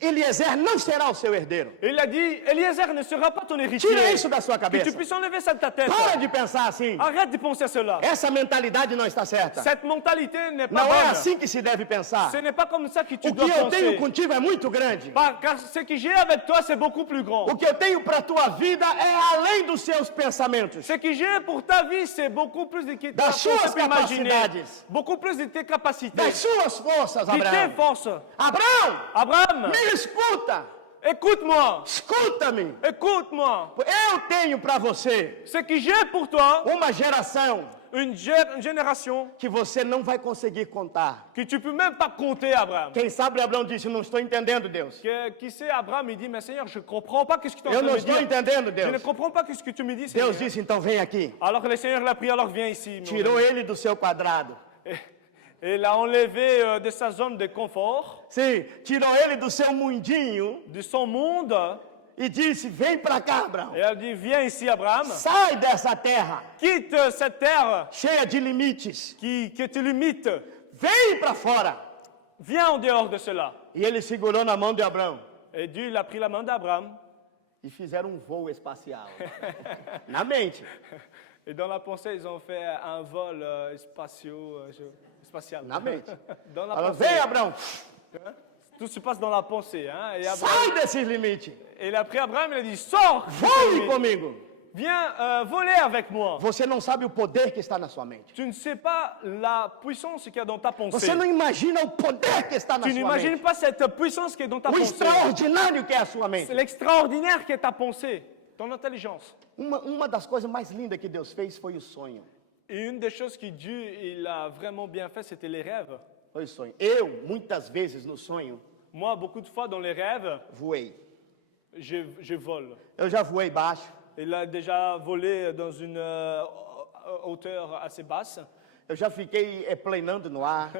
Eliezer não será o seu herdeiro. Il a dit, Eliezer ne sera pas ton héritier. Tira isso da sua Que tu cabeça. puisses enlever ça de ta tête. Para de pensar assim. Arrête de penser à cela. Essa mentalidade não está certa. Cette mentalité n'est pas Não é bonne. assim que se deve pensar. Ce n'est pas comme ça que tu O dois que eu tenho penser. contigo é muito grande. Car ce que j'ai avec toi, c'est beaucoup plus grand. O que eu tenho para a tua vida é além dos seus pensamentos. Ce que j'ai pour ta vie, c'est beaucoup plus de que Das tu suas peux imaginer. capacidades. Beaucoup plus de tes capacités. Das suas forças, De tes Abraão. forces. Abraão, Abraham, me escuta. Écoute-moi. Escuta-me. Écoute-moi. Eu tenho para você Ce que j'ai pour toi, uma geração une génération que você não vai conseguir contar. que tu peux même pas compter, Abraham. Quem sabe Abraão disse, não estou entendendo, Deus. Qui sait, Abraham, il dit, mais Seigneur, je ne comprends pas qu'est-ce que tu es en Eu train não de me estou dire. entendendo, Je ne Deus. comprends pas qu'est-ce que tu me dis, Seigneur. Deus disse, então vem aqui. Alors le Seigneur l'a pris, alors viens ici. mon Tirou ami. ele do seu quadrado. Et l'a enlevé de sa zone de confort, Sim, tirou ele do seu mundinho de son monde, e disse, vem para cá, Abraão. et elle dit, viens ici, Abraham, Sai dessa terra quitte cette terre cheia de limites. qui te limite, Vem para fora. viens en dehors de cela. E ele segurou na mão de Abraão. Et Dieu, il a pris la main d'Abraham, E fizeram um voo espacial. Na mente. et dans la pensée, ils ont fait un vol spatial. Na mente. Dans la Falou, pensée. vem, Abraão. Tout se passe dans la pensée. Hein? Et, Sai desses limites. et il a pris Abraham, il a dit, sors, Voe comigo. viens voler avec moi. Você não sabe o poder que está na sua mente. Tu ne sais pas la puissance qu'il y a dans ta pensée. Você não imagina o poder que está na Tu sua n'imagines mente. pas cette puissance qui est dans ta O pensée. extraordinário que é a sua C'est mente. l'extraordinaire qui est ta pensée, ton intelligence. Uma das coisas mais lindas que Deus fez foi o sonho. Et une des choses que Dieu il a vraiment bien fait, c'était les rêves. Foi o sonho. Eu, muitas vezes no sonho, Moi, beaucoup de fois dans les rêves, voei. je vole. Eu já voei baixo. Il a déjà volé dans une hauteur assez basse. Eu já fiquei planando no ar.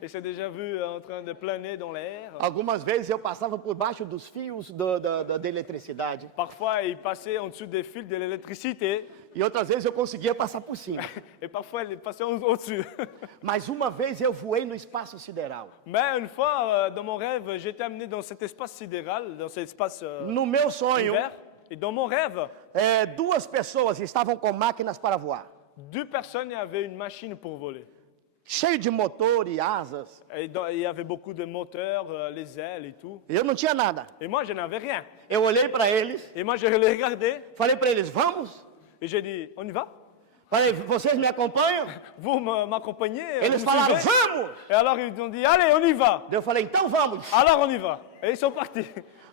Et s'est déjà vu en train de planer dans l'air. Algumas vezes eu passava por baixo dos fios da eletricidade. Parfois, il passait en dessous des fils de l'électricité. E outras vezes eu conseguia passar por cima. Et parfois, il passait au-dessus. Mas uma vez eu voei no espaço sideral. Mais une fois, dans mon rêve, j'étais amené dans cet espace sidéral, dans cet espace No meu sonho, hiver. Et dans mon rêve, duas pessoas estavam com máquinas para voar. 2 personnes avaient une machine pour voler. Cheio de motor e asas. Et il y avait beaucoup de moteurs, les ailes et tout. E eu não tinha nada. Et moi, je n'avais rien. Eu olhei para eles, Et moi, je les regardais falei para eles, vamos? et j'ai dit, on y va? Falei, vocês me acompanham? Vous m'accompagnez? Eles vous me falaram, suivez? vamos! Et alors, ils ont dit, allez, on y va. Eu falei, então vamos. Alors, on y va. Et ils sont partis.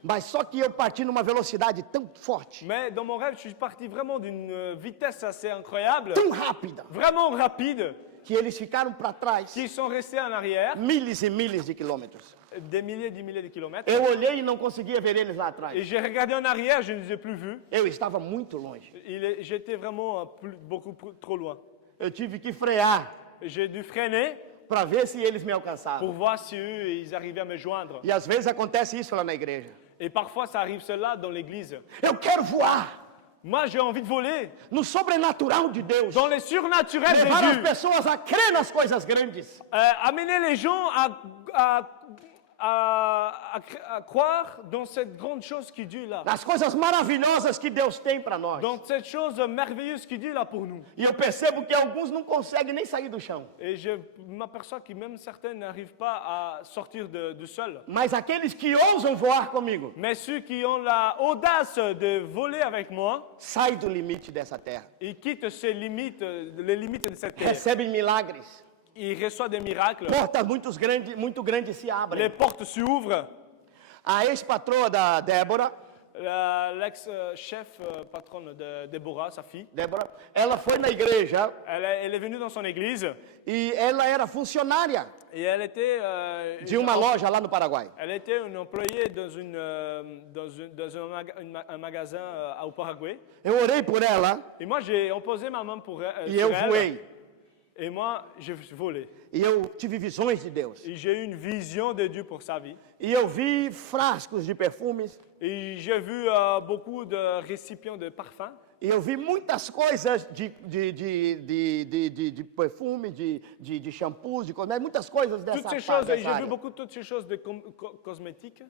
Mas só que eu parti numa velocidade tão forte, Mais dans mon rêve, je suis parti vraiment d'une vitesse assez incroyable, tão rápida, vraiment rapide, que eles ficaram para trás qu'ils sont restés en arrière, milhas e milhas de quilômetros. des milliers, 10 milliers de kilomètres. Eu olhei e não conseguia ver eles lá atrás. Et j'ai regardé en arrière, je ne les ai plus vus. Eu estava muito longe. J'étais vraiment beaucoup trop loin. Eu tive que frear J'ai dû freiner para ver se eles me pour alcançavam. voir si eux, ils arrivaient à me joindre. E às vezes acontece isso lá na igreja. Et parfois, ça arrive cela dans l'église. Eu quero voar Moi, j'ai envie de voler no sobrenatural de Deus. dans les surnaturels de Levar as Dieu. pessoas a crer nas coisas grandes. Amener les gens à croire dans cette grande chose que Dieu a. Nas coisas maravilhosas que Deus tem para nós. Dans cette chose merveilleuse que Dieu a pour nous. E eu percebo que alguns não conseguem nem sair do chão. Et je m'aperçois que même certains n'arrivent pas à sortir du sol. Mas aqueles que ousam voar comigo, Mais ceux qui ont l'audace de voler avec moi, sai do limite dessa terra. ils quittent ces limites, les limites de cette terre. Recebem milagres. Ils reçoivent des miracles. Portas muito grandes se Les abrem. portes s'ouvrent. A ex-patroa da Débora, L'ex-chef patronne de Déborah, sa fille, Débora, ela foi na igreja elle est venue dans son église e ela era funcionária et elle était, de uma loja lá no Paraguai. elle était une employée dans un magasin au Paraguay. Eu orei por ela Et moi, j'ai posé ma main pour e sur eu elle. voei. Et moi, j'ai volé. E eu tive visões de Deus. Et j'ai eu une vision de Dieu pour sa vie. E eu vi frascos de perfumes. Et j'ai vu beaucoup de récipients de parfums. E eu vi muitas coisas de perfume, de shampoos, de cosméticos, muitas coisas Toutes dessa ces choses, et j'ai vu área. beaucoup de toutes ces choses de cosmétiques.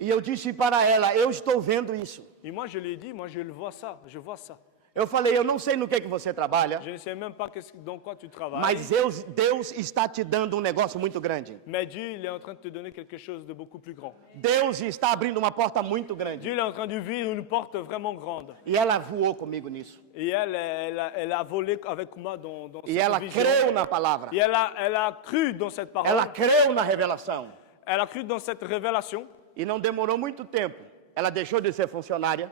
E eu disse para ela, eu estou vendo isso. Et moi, je lui ai dit, moi, je le vois ça, je vois ça. Eu falei, eu não sei no que você trabalha, Je ne sais même pas dans quoi tu travailles. mas Deus está te dando um negócio muito grande. Mais Dieu, il est en train de te donner quelque chose de beaucoup plus grand. Deus está abrindo uma porta muito grande. Dieu il est en train d'ouvrir une porte vraiment grande. E ela voou comigo nisso. Et elle a volé avec moi dans E cette ela vision. creu na palavra. Et elle a cru dans cette parole. Ela creu na revelação. Elle a cru dans cette révélation. E não demorou muito tempo. Ela deixou de ser funcionária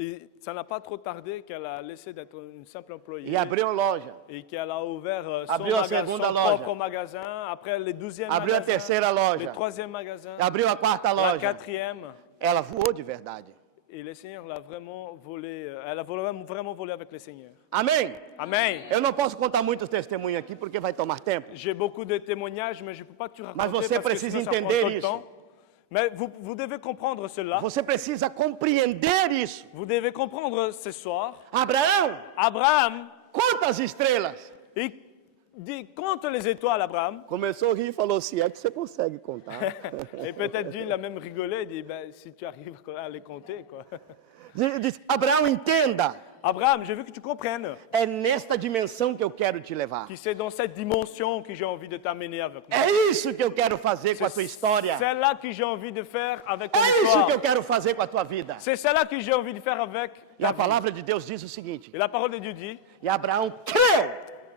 Et ça n'a pas trop tardé qu'elle a laissé d'être une simple employée e abriu loja. et qu'elle a ouvert son, Abriu a magasin, segunda son loja. propre magasin. Après le 12e Abriu a magasin, terceira loja. le 3e magasin, Abriu a quarta la loja. 4e. Ela voou de verdade. Et le Seigneur l'a vraiment volé. Elle a vraiment volé avec le Seigneur. Amém? Amen. Eu não posso contar muitos testemunhos aqui porque vai tomar tempo. J'ai beaucoup de témoignages, mais je ne peux pas tout raconter Mas você parce que precisa sinon ça prend entender trop de isso. temps. Mais vous devez comprendre cela. Você precisa compreender isso. Vous devez comprendre ce soir. Abraão, Abraham, conta as estrelas. il dit, compte les étoiles, Abraham. Começou a rir e falou assim, é que você consegue contar. Et peut-être Dieu l'a même rigolé, il dit, ben, si tu arrives à les compter, quoi. Diz, Abraão, entenda, Abraham, je veux que tu comprennes é nesta dimensão que eu quero te levar. que c'est dans cette dimension que j'ai envie de t'amener avec moi. É isso que eu quero fazer com a tua história. C'est là que j'ai envie de faire avec ton É isso histoire. que eu quero fazer com a tua vida. C'est cela que j'ai envie de faire avec. E a palavra de Deus diz o seguinte, Et la parole de Dieu dit, e Abraão creu,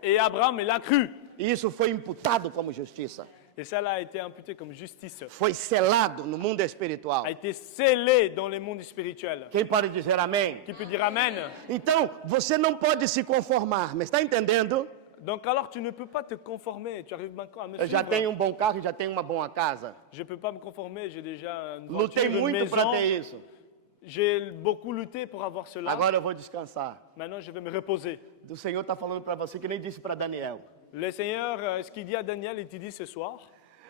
et Abraham, il a cru. e isso foi imputado como justiça. Et cela a été imputé comme justice. Foi selado no mundo espiritual. A été scellé dans le monde spirituel. Quem pode dizer amém? Qui peut dire Amen? Então, você não pode se conformar, mas está entendendo? Donc alors tu ne peux pas te conformer. Tu arrives maintenant à me Eu já suivre. tenho um bom carro e já tenho uma boa casa. Je ne peux pas me conformer. J'ai déjà une voiture, Lutei une muito para maison. ter isso. J'ai beaucoup lutté pour avoir cela. Agora eu vou descansar. Maintenant, je vais me reposer. O Senhor está falando para você que nem disse para Daniel. Le Seigneur, ce qu'il dit à Daniel, il te dit ce soir.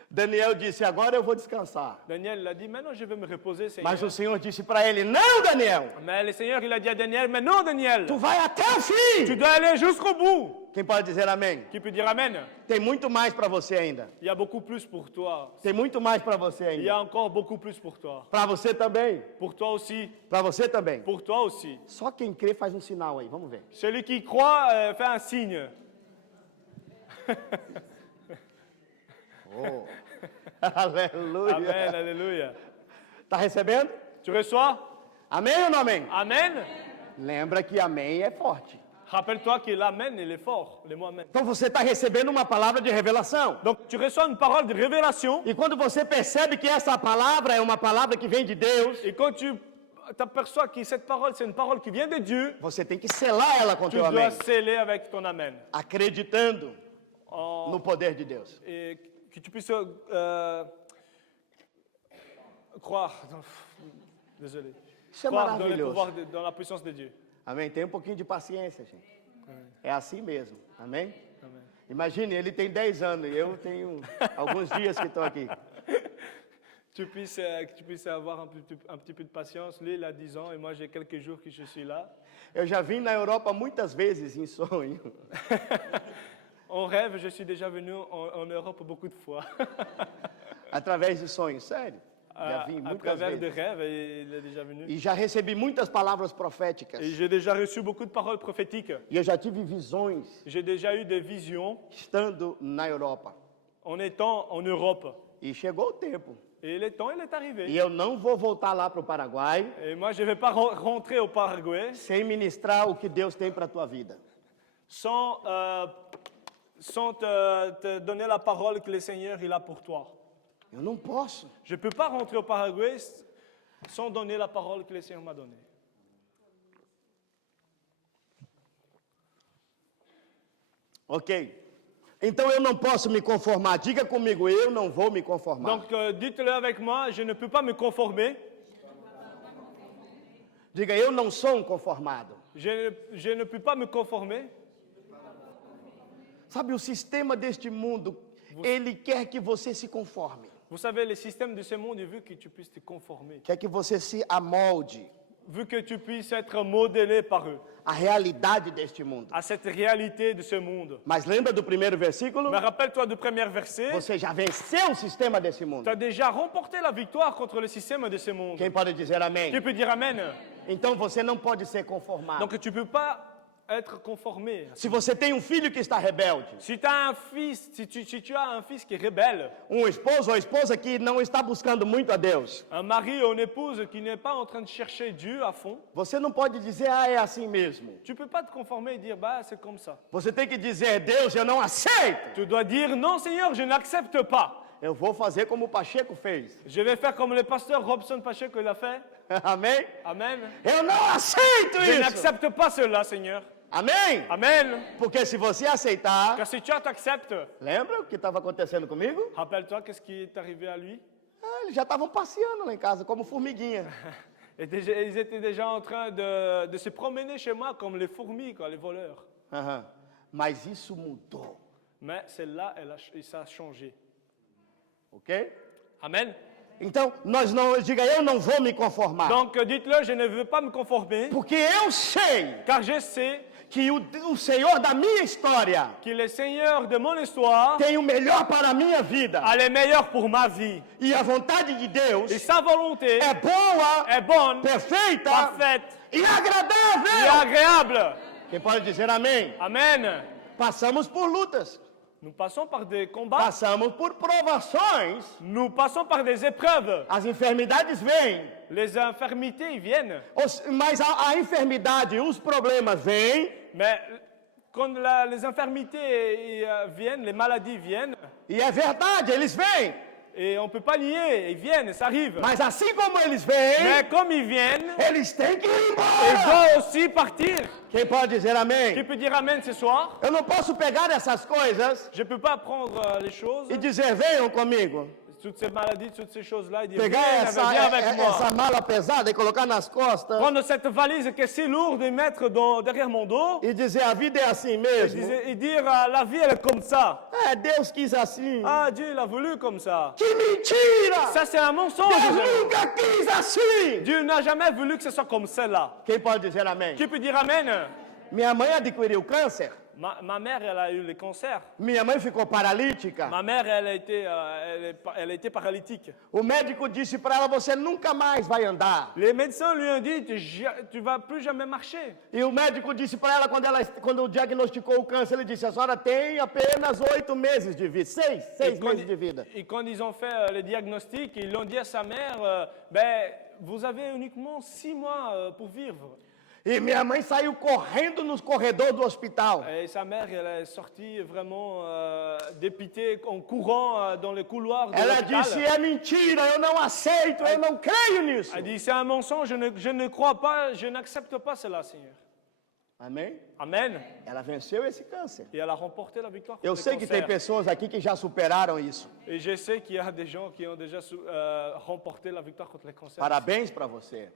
Daniel disse, agora eu vou descansar. Daniel l'a dit, maintenant je vais me reposer, Seigneur. Mas o Senhor disse para ele, não, Daniel, Mais le Seigneur, il a dit à Daniel, mais non, Daniel, tu vai até o tu fim. dois aller jusqu'au bout. Quem pode dizer amém? Qui peut dire Amen? Tem muito mais para você ainda. Il y a beaucoup plus pour toi. Tem muito mais para você Il y a ainda. encore beaucoup plus pour toi. Para você também. Pour toi aussi. Para você também. Pour toi aussi. Só quem crê faz um sinal aí, vamos ver. Celui qui croit fait un signe. Oh. Aleluia. Amen, alléluia. Tá recebendo? Tu reçois? Amém ou não amém? Amen. Lembra que amém é forte. Rappelle-toi que l'amen, il est fort. Le mot amen. Então você está recebendo uma palavra de revelação. Donc tu reçois une parole de révélation. E quando você percebe que essa palavra é uma palavra que vem de Deus, Et quand tu t'aperçois que cette parole, c'est une parole qui vient de Dieu, você tem que selar ela com tu teu dois amém. sceller avec ton amen. Acreditando En- no poder de Deus. et que tu puisses croire. Désolé. Isso é Croire dans, le maravilhoso. pouvoir dans la puissance de Dieu. Amém? Tem um pouquinho de paciência, gente. É assim mesmo. Amém? Amen. Imagine, ele tem 10 anos e eu tenho alguns dias que estou aqui. Que tu puisses avoir un petit peu de patience. Lui, il a 10 ans et moi, j'ai quelques jours que je suis là. Eu já vim na Europa muitas vezes em sonho. En rêve, je suis déjà venu en Europe beaucoup de fois. Através de sonhos, sério. Já à vim muitas travers des vezes. rêves, et il est déjà venu. E já recebi muitas palavras proféticas. Et j'ai déjà reçu beaucoup de paroles prophétiques. E eu já tive visões J'ai déjà eu des visions estando na Europa. en étant en Europe. E chegou o tempo. Et le temps, il est arrivé. E eu não vou voltar lá para o Paraguai Et moi, je ne vais pas rentrer au Paraguay sem ministrar o que Deus tem para a tua vida. sans te donner la parole que le Seigneur il a pour toi. Eu não posso. Je ne peux pas rentrer au Paraguay sans donner la parole que le Seigneur m'a donnée. Ok. Então eu não posso me conformar. Diga comigo, eu não vou me conformar. Donc, dites-le avec moi, je ne peux pas me conformer. Diga, eu não sou um conformado. Je ne peux pas me conformer. Sabe, o sistema deste mundo, ele quer que você se conforme. Vous savez, le système de ce monde il veut que tu puisses te conformer. Quer que você se amolde Veut que tu puisses être modélé par eux, à realidade deste mundo. à cette réalité de ce monde. Mas lembra do primeiro versículo? Mais rappelle-toi du premier verset. Você já venceu o sistema desse mundo. Tu as déjà remporté la victoire contre le système de ce monde. Quem pode dizer amém? Tu peux dire Amen. Então você não pode ser conformado. Donc tu ne peux pas être conformé. Se você tem um filho que está rebelde, Si tu as un fils, si tu as un fils qui est rebelle, um esposo ou esposa que não está buscando muito a Deus, un mari ou une épouse qui n'est pas en train de chercher Dieu à fond, você não pode dizer, ah, é assim mesmo. tu ne peux pas te conformer et dire, bah c'est comme ça. Você tem que dizer, Deus, eu não aceito. Tu dois dire, non Seigneur, je n'accepte pas. Eu vou fazer como o Pacheco fez. Je vais faire comme le pasteur Robson Pacheco il a fait. Amém? Amen. Eu não aceito Je isso. n'accepte pas cela, Seigneur. Amém? Amen. Porque se você aceitar, Car si tu t'acceptes, lembra o que estava acontecendo comigo? rappelle-toi qu'est-ce qui est arrivé à lui. Ah, eles já estavam passeando lá em casa como formiguinha. Et ils étaient déjà en train de se promener chez moi comme les fourmis, quoi, les voleurs. Aham. Mas isso mudou, Mais celle-là, et ça a changé. ok? Amen. Então, diga, eu não vou me conformar. Donc dites-le, je ne veux pas me conformer, Porque eu sei car je sais que o Senhor da minha história que le Seigneur de mon histoire tem o melhor para a minha vida. a le meilleur pour ma vie. E a vontade de Deus Et sa volonté é boa, est bonne, perfeita parfaite e et agradável. agréable. Quem pode dizer amém? Amen. Passamos por lutas, Nous passons par des combats, passamos por provações. nous passons par des épreuves. As enfermidades vêm, Les infirmités ils viennent, mas a enfermidade, os problemas vêm, mais quand les infirmités viennent, les maladies viennent, e é verdade, eles vêm. et on ne peut pas nier, ils viennent, ça arrive. Mas assim como eles vêm, Mais comme ils viennent, eles têm que ir ils embora. doivent aussi partir. Quem pode dizer Qui amém? peut dire Amen ce soir? Eu não posso pegar essas coisas Je ne peux pas prendre les choses, e dizer, venham comigo. toutes ces maladies, toutes ces choses-là, et dire Pegar viens avec moi. essa mala pesada e colocar nas costas Prendre cette valise qui est si lourde et mettre derrière mon dos e dizer, a vida é assim mesmo. et dire la vie elle est comme ça. É, Deus quis assim. Ah, Dieu il a voulu comme ça. Que mentira! Ça c'est un mensonge. Deus nunca quis assim. Dieu n'a jamais voulu que ce soit comme celle-là. Quem pode dizer amém? Qui peut dire Amen? Minha mãe adquiriu câncer. Ma mère, elle a eu le cancer. Minha mãe ficou paralítica. Ma mère, elle a été paralytique. O médico disse para ela, você nunca mais vai andar. Les médecins lui ont dit, tu vas plus jamais marcher. E o médico disse para ela, quando diagnosticou o câncer, ele disse, a senhora tem apenas 8 meses de vida. Seis meses de vida. Et quand ils ont fait le diagnostic, ils l'ont dit à sa mère, vous avez uniquement 6 mois pour vivre. E minha mãe saiu correndo nos corredores do hospital. Et sa mère, elle est sortie vraiment dépitée en courant dans les couloirs de Ela disse, l'hôpital. é mentira, eu não aceito, eu não creio nisso. Elle dit, c'est un mensonge, je ne crois pas, je n'accepte pas cela, Seigneur. Amém? Amen. Ela venceu esse câncer. Et elle a remporté la victoire contre Eu le sei que tem cancer. pessoas aqui que já superaram isso. Et je sais qu'il y a des gens qui ont déjà remporté la victoire contre le cancer. Parabéns para você.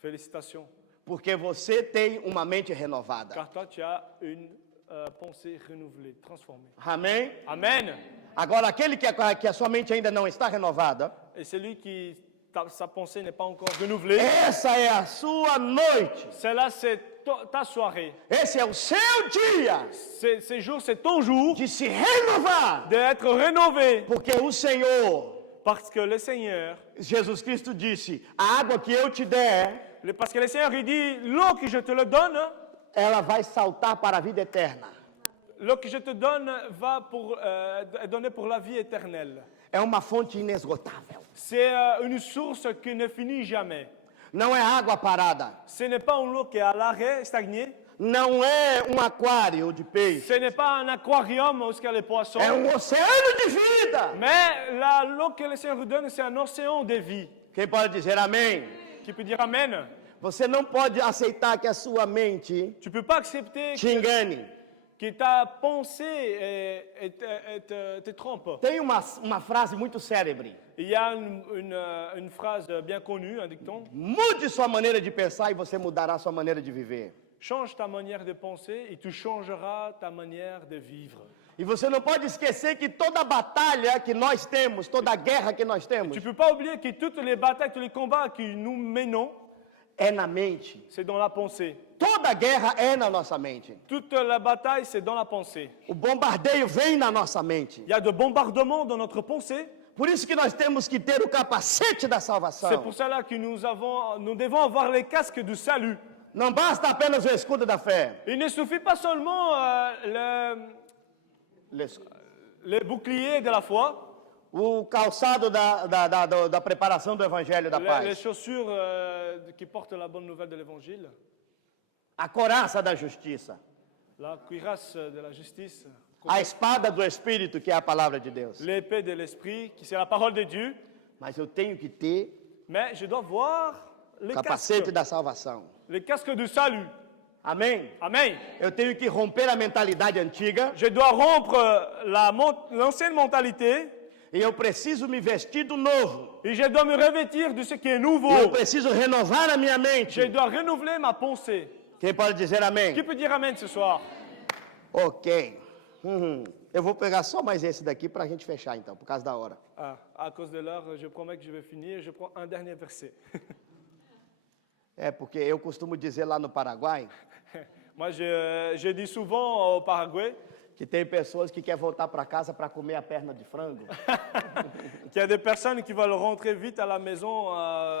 Félicitations. Porque você tem uma mente renovada. Car toi, tu as une pensée renouvelée, transformée. Amém? Amen. Agora, aquele que a sua mente ainda não está renovada, Et celui qui, sa pensée n'est pas encore renouvelée, essa é a sua noite. celle-là, c'est ta soirée. Esse é o seu dia Ces jours, c'est ton jour de se renovar. d'être rénové. Porque o Senhor, Parce que le Seigneur, Jesus Cristo disse, a água que eu te der, parce que le Seigneur, il dit, l'eau que je te le donne, ela vai saltar para a vida eterna. l'eau que je te donne est donnée pour la vie éternelle. É uma fonte inesgotável. C'est une source qui ne finit jamais. Não é água parada. Ce n'est pas une eau qui est à l'arrêt, stagnée. Não é um aquário de peixe. Ce n'est pas un aquarium où il y a les poissons. É um oceano de vida. Mais l'eau que le Seigneur vous donne, c'est un océan de vie. Quem pode dizer amém? Qui peut dire Amen? Você não pode aceitar que a sua mente Tu ne peux pas accepter te engane. que ta pensée te trompe. Tem uma frase muito célebre. Il y a une phrase bien connue, un dicton. Mude sua maneira de pensar e você mudará sua maneira de viver. Change ta manière de penser et tu changeras ta manière de vivre. E você não pode esquecer que toda batalha que nós temos, toda guerra que nós temos, Tu ne peux pas oublier que toutes les batailles, tous les combats que nous menons, é na mente. c'est dans la pensée. Toda guerra é na nossa mente. Toute la bataille, c'est dans la pensée. O bombardeio vem na nossa mente. Il y a de bombardements dans notre pensée. Por isso que nós temos que ter o capacete da C'est salvação. pour cela que nous devons avoir les casques du salut. Não basta apenas o escudo da fé. Il ne suffit pas seulement les boucliers de la foi, O calçado da preparação do evangelho da les paz. chaussures qui portent la bonne nouvelle de l'évangile, A coraça da justiça. la cuirasse de la justice, a espada do Espírito, que é a palavra de Deus. l'épée de l'esprit, qui c'est la parole de Dieu, Mas eu tenho que ter mais je dois voir o le capacete casque, da salvação. le casque du salut. Amém? Amen. Eu tenho que romper a mentalidade antiga Je dois rompre l'ancienne mentalité e eu preciso me vestir do novo. et je dois me revêtir de ce qui est Eu nouveau. preciso renovar a minha Je mente. dois renouveler ma pensée. Quem pode dizer Qui amém? peut dire Amen ce soir? Ok. Eu vou pegar só mais esse daqui para a gente fechar então, por causa da hora. Ah, à cause de l'heure, je promets que je vais finir. Je prends un dernier verset. É porque eu costumo dizer lá no Paraguai Moi, je dis souvent au Paraguay que tem pessoas que querem voltar para casa para comer a perna de frango. qu'il y a des personnes qui veulent rentrer vite à la maison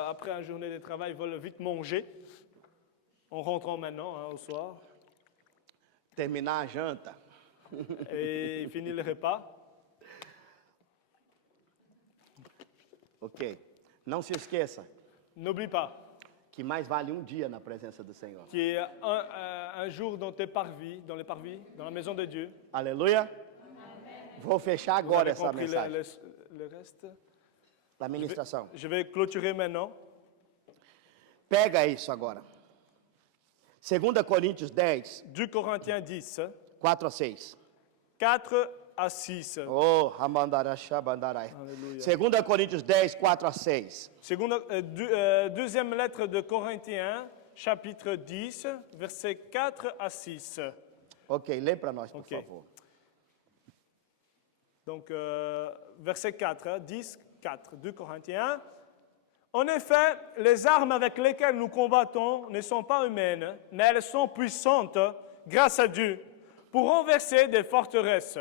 après une journée de travail, veulent vite manger en rentrant maintenant au soir Terminar a janta. et finir le repas. Ok. Não se esqueça N'oublie pas que mais vale um dia na presença do Senhor. qu'il y a un jour dans tes parvis, dans les parvis, dans la maison de Dieu. Aleluia. Vou fechar Vous agora avez essa compris mensagem le reste? da ministração. Je vais clôturer maintenant. Pega isso agora. 2 Coríntios 10, 2 Corinthiens 10, 4 a 6. 4 à 6. Oh, Ramandarashabandarai. Alléluia. 2 Coríntios 10, 4 a 6. Deuxième lettre de Corinthiens, chapitre 10, versets 4 à 6. Ok, lê para nós, por Ok. favor. Donc, verset 4, 10, 4, 2 Corinthiens. En effet, les armes avec lesquelles nous combattons ne sont pas humaines, mais elles sont puissantes, grâce à Dieu, pour renverser des forteresses.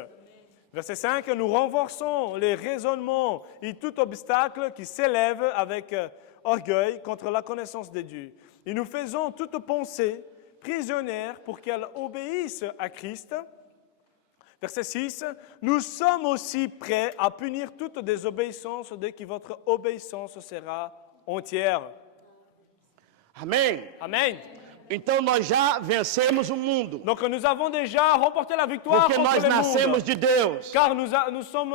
Verset 5, nous renversons les raisonnements et tout obstacle qui s'élève avec orgueil contre la connaissance de Dieu. Et nous faisons toute pensée prisonnière pour qu'elle obéisse à Christ. Verset 6, nous sommes aussi prêts à punir toute désobéissance dès que votre obéissance sera entière. Amém? Amen. Então nós já vencemos o mundo, Donc nous avons déjà remporté la victoire porque contre nós le nascemos monde. de Deus. Car nous sommes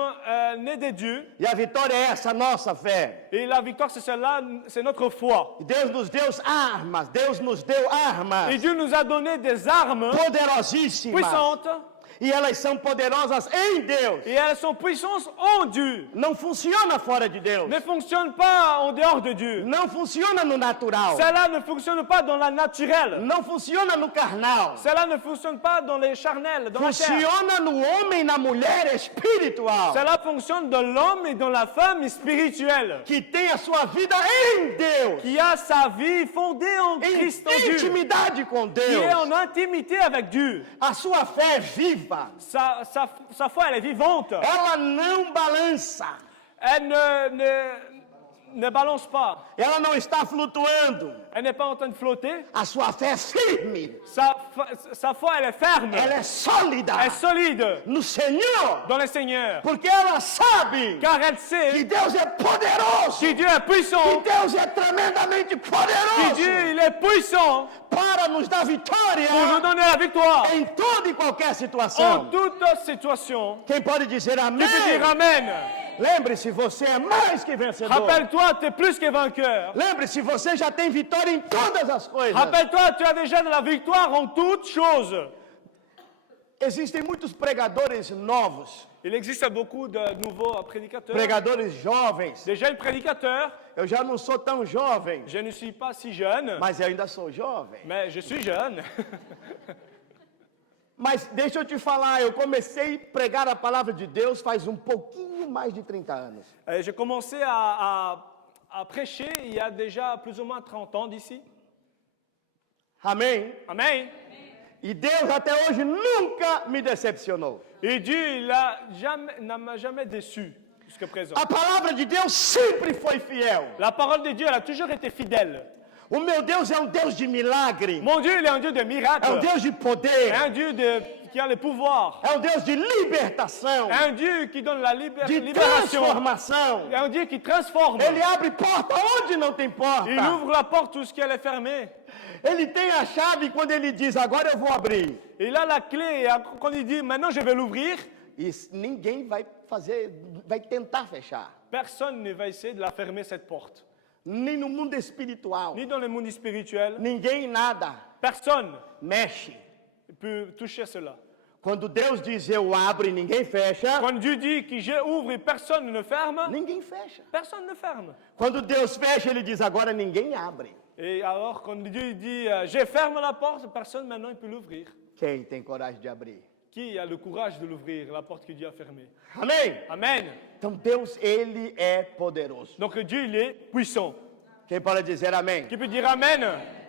nés de Dieu. E a vitória é essa nossa fé. Et la victoire, c'est celle-là, c'est notre foi. E Deus nos deu armas, Deus nos deu armas Et Dieu nous a donné des armes poderosíssimas. puissantes. E elas são poderosas em Deus. Et elles sont puissantes en Dieu. Não funciona fora de Deus. Ne fonctionnent pas en dehors de Dieu. Não funciona no natural. Cela ne fonctionne pas dans la naturelle. Não funciona no carnal. Cela ne fonctionne pas dans les charnels, dans la chair. Funciona no homem e na mulher espiritual. Cela fonctionne dans l'homme et dans la femme spirituelle. Que tem a sua vida em Deus. Qui a sa vie fondée en Em Christ, en Dieu. intimidade com Qui est Deus. en intimité avec Dieu. A sua fé é viva. Sa foi, elle est vivante. Ela não balança. Elle ne balance pas. Ela não está flutuando. Elle n'est pas en train de flotter. A sua fé é firme. Sa foi, elle est ferme. Ela é sólida Elle est solide no Senhor. dans le Seigneur. Porque ela sabe Car elle que sait Deus é poderoso. que Dieu est Que puissant. Deus é tremendamente Que poderoso Dieu, il est puissant para nos dar pour nous vitória donner la victoire em toda e qualquer en situação. toute situation. Quem pode dizer Tu peux dire amém? Amen. Lembre-se, você é mais que vencedor. Rappelle-toi, tu es plus que vainqueur. Lembre-se, você já tem vitória em todas as coisas. Rappelle-toi, tu as déjà de la victoire en toutes choses. Existem muitos pregadores novos, Il existe beaucoup de nouveaux prédicateurs. pregadores jovens. Des jeunes prédicateurs. Eu já não sou tão jovem, Je ne suis pas si jeune, mas eu ainda sou jovem. mais je suis jeune. Mas deixa eu te falar, eu comecei a pregar a palavra de Deus faz um pouquinho mais de 30 anos. J'ai commencé à prêcher il y a déjà plus ou moins 30 ans d'ici. Amém? Amen. E Deus até hoje nunca me decepcionou. Et Dieu, ne m'a jamais déçu jusqu'à présent. A palavra de Deus sempre foi fiel. La parole de Dieu, elle a toujours été fidèle. O meu Deus é um Deus de milagre. Mon Dieu, il est un Dieu de É um miracles. Deus de poder. Un Dieu qui a le pouvoir. É um Deus de libertação. Un Dieu qui donne la De libération. transformação. Un Dieu qui transforme. Ele abre porta onde não tem porta. Il ouvre la porte où ce qu'elle est fermée. Ele tem a chave quando ele diz, agora eu vou abrir. Il a la clé et quand il dit maintenant je vais l'ouvrir, E ninguém vai tentar fechar. personne ne va essayer de la fermer cette porte. Nem no mundo espiritual. Ni dans le monde spirituel, Ninguém nada personne mexe. ne peut toucher cela. Quando Deus diz eu abro e ninguém fecha, Quand Dieu dit que j'ouvre et personne ne ferme, ninguém fecha. personne ne ferme. Quando Deus fecha, ele diz agora ninguém abre. Et alors quand Dieu dit je ferme la porte, personne maintenant il peut l'ouvrir. Quem tem coragem de abrir? Qui a le courage de l'ouvrir, la porte que Dieu a fermée? Amém? Amen. Então Deus, ele é poderoso. Donc Dieu il est puissant. Quem pode dizer amém? Qui peut dire Amen?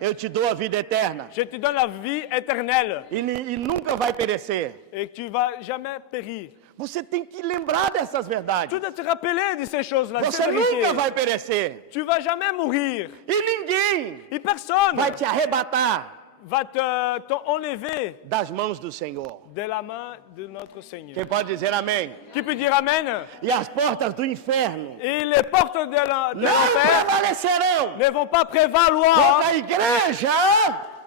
Eu te dou a vida eterna Je te donne la vie éternelle e nunca vai perecer. et que tu vas jamais périr. Você tem que lembrar dessas verdades. Tu dois te rappeler de ces choses-là, de Você ces vérités. nunca vai perecer. Tu vas jamais mourir. E ninguém Et personne vai te arrebatar va t'enlever das mãos do Senhor. de la main de notre Seigneur. Quem pode dizer amém? Qui peut dire Amen? E as portas do inferno Et les portes de não l'enfer prevalecerão ne vont pas prévaloir contra a igreja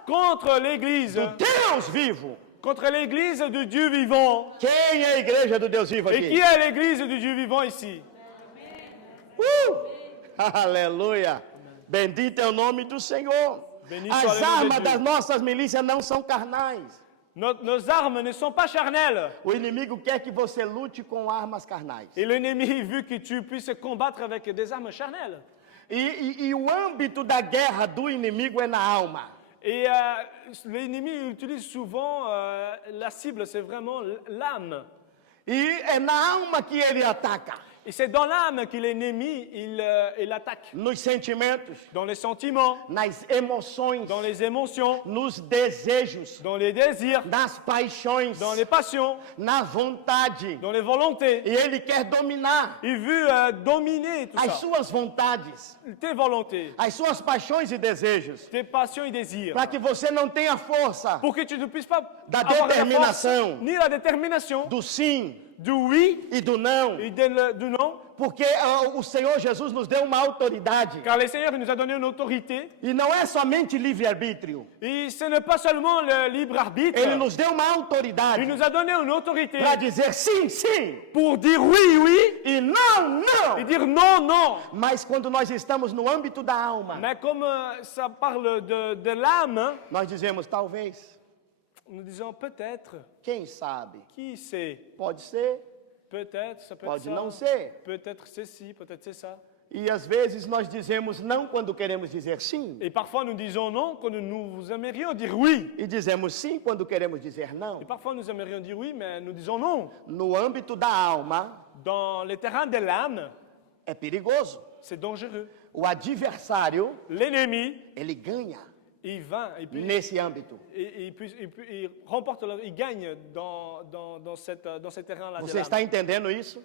contre l'Église, Deus vivo. contre l'Église de Dieu vivant. Quem é a igreja do Deus vivo Et qui aqui? est l'Église de Dieu vivant ici? Aleluia! Bendito é o nome do Senhor. Béni As soit le nom de armas Dieu. das nossas milícias não são carnais. Nos armes ne sont pas charnelles. O inimigo quer que você lute com armas carnais. Et l'ennemi veut que tu puisses combattre avec des armes charnelles. E o âmbito da guerra do inimigo é na alma. Et l'ennemi utilise souvent la cible, c'est vraiment l'âme. E é na alma que ele ataca. Et c'est dans l'âme que l'ennemi il attaque. Nos sentimentos, Dans les sentiments, nas emoções, dans les émotions, nos desejos, dans les désirs, nas paixões, dans les passions, na vontade. dans les volontés. E ele quer dominar Il veut dominer tout as ça. suas vontades, Tes volontés, as suas paixões e desejos, tes passions et désirs. para que você não tenha força Pour que tu ne puisses pas Da avoir la détermination. force, ni la détermination do sim du oui e do não, et du non. porque o Senhor Jesus nos deu uma autoridade. Car le Seigneur nous a donné une autorité. E não é somente livre-arbítrio. Et ce n'est pas seulement le libre arbitre. Ele nos deu uma autoridade Il nous a donné une autorité para dizer sim, sim pour dire oui, oui e não, et não. dire non, non. Mas quando nós estamos no âmbito da alma, Mais comme ça parle de l'âme, nós dizemos talvez, nous disons peut-être, quem sabe, qui sait, pode ser, peut-être, ça peut pode être ça, não ser. peut-être c'est ci, peut-être c'est ça. E às vezes nós dizemos não quando queremos dizer sim. Et parfois nous disons non quand nous aimerions dire oui. E dizemos sim quando queremos dizer não. Et parfois nous aimerions dire oui, mais nous disons non. No âmbito da alma, Dans les terrains de l'âme, é perigoso. c'est dangereux. O adversário, L'ennemi, ele ganha il va et puis nesse âmbito. il remporte, il gagne dans ces terrains-là de Você l'âme. está entendendo isso?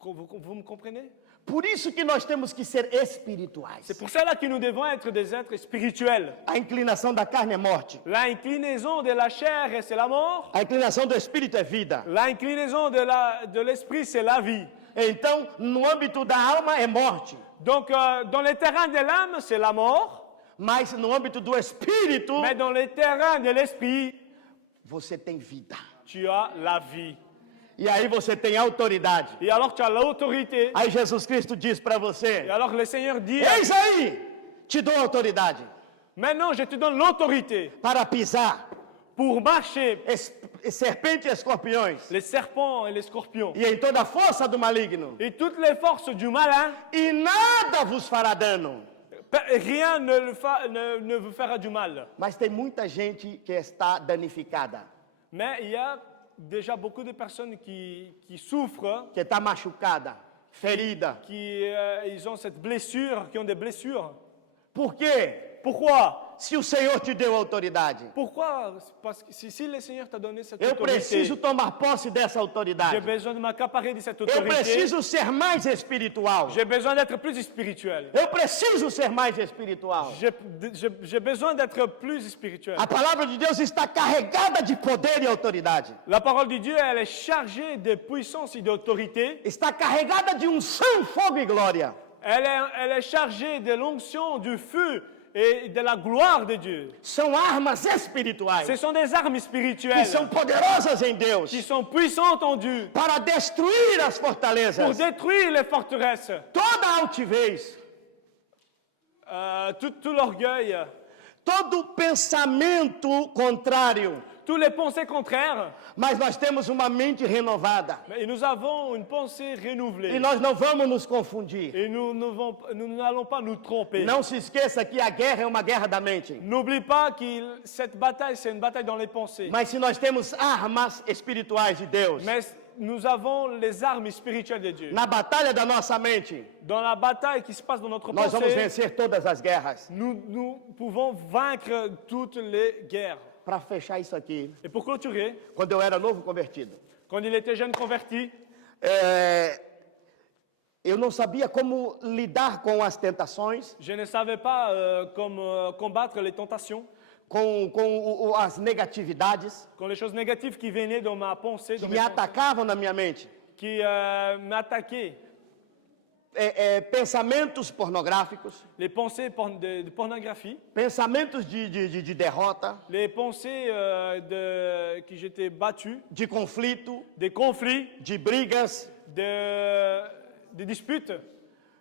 Vous me comprenez? Por isso que nós temos que ser espirituais. C'est pour cela que nous devons être des êtres spirituels. A inclinação da carne é morte. L'inclinaison de la chair, c'est la mort. A inclinação do espírito é vida. L'inclinaison de l'esprit, c'est la vie. Então, no âmbito da alma é morte. Donc, dans les terrains de l'âme, c'est la mort. Mas no âmbito do espírito, Mais dans les terrains de l'esprit, você tem vida. tu as la vie. E aí você tem autoridade. Et alors, tu as l'autorité. Aí Jesus Cristo diz para Et você: alors, le Seigneur dit, eis aí, te dou autoridade maintenant, je te donne l'autorité para pisar pour marcher serpentes e escorpiões les serpents et les scorpions. e em toda a força do maligno. Et toutes les forces du malin, E nada vos fará dano. rien ne vous fera du mal. Mas tem muita gente que está danificada, Mais il y a déjà beaucoup de personnes qui souffrent, que está machucada, ferida. ils ont cette blessure, qui ont des blessures. Por quê? Pourquoi? Se o Senhor te deu autoridade, Pourquoi? Parce que si le Seigneur t'a donné cette eu autorité, preciso tomar posse dessa j'ai autoridade. besoin de m'accaparer de cette Eu autorité. preciso ser mais espiritual. J'ai besoin d'être plus spirituel. Eu preciso ser mais espiritual. J'ai besoin d'être plus spirituel. A palavra de Deus está carregada de poder e autoridade. La parole de Dieu, elle est chargée de puissance et d'autorité. Está carregada de unção, fogo e glória. Elle est chargée de l'onction, du feu et de la gloire de Dieu. são armas espirituais Ce sont des armes que spirituelles são poderosas em Deus qui sont puissantes en Dieu para destruir as pour fortalezas, détruire les forteresses, toda altivez, tout l'orgueil, todo pensamento contrário. tous les pensées contraires. Mas nós temos uma mente renovada Mais nous avons une pensée renouvelée. e nós não vamos nos confundir. Et nous n'allons pas nous tromper. Não se esqueça que a guerra é uma guerra da mente. N'oublie pas que cette bataille, c'est une bataille dans les pensées. Mas se nós temos armas espirituais de Deus, Mais nous avons les armes spirituelles de Dieu. na batalha da nossa mente, Dans la bataille qui se passe dans notre nós vamos pensée, vencer todas as guerras. nous pouvons vaincre toutes les guerres. Para fechar isso aqui, Et pour clôturer, quando eu era novo convertido, quand il était jeune converti, eu não sabia como lidar com as tentações, je ne savais pas comment combattre les tentations, com as negatividades quand les choses négatives qui venaient dans ma pensée, que dans me mes pensées, atacavam na minha mente. qui m'attaquaient. Pensamentos pornográficos, Les pensées de pornographie, pensamentos de derrota, les pensées que j'étais battu, de conflito, des conflits, de brigas. des disputes.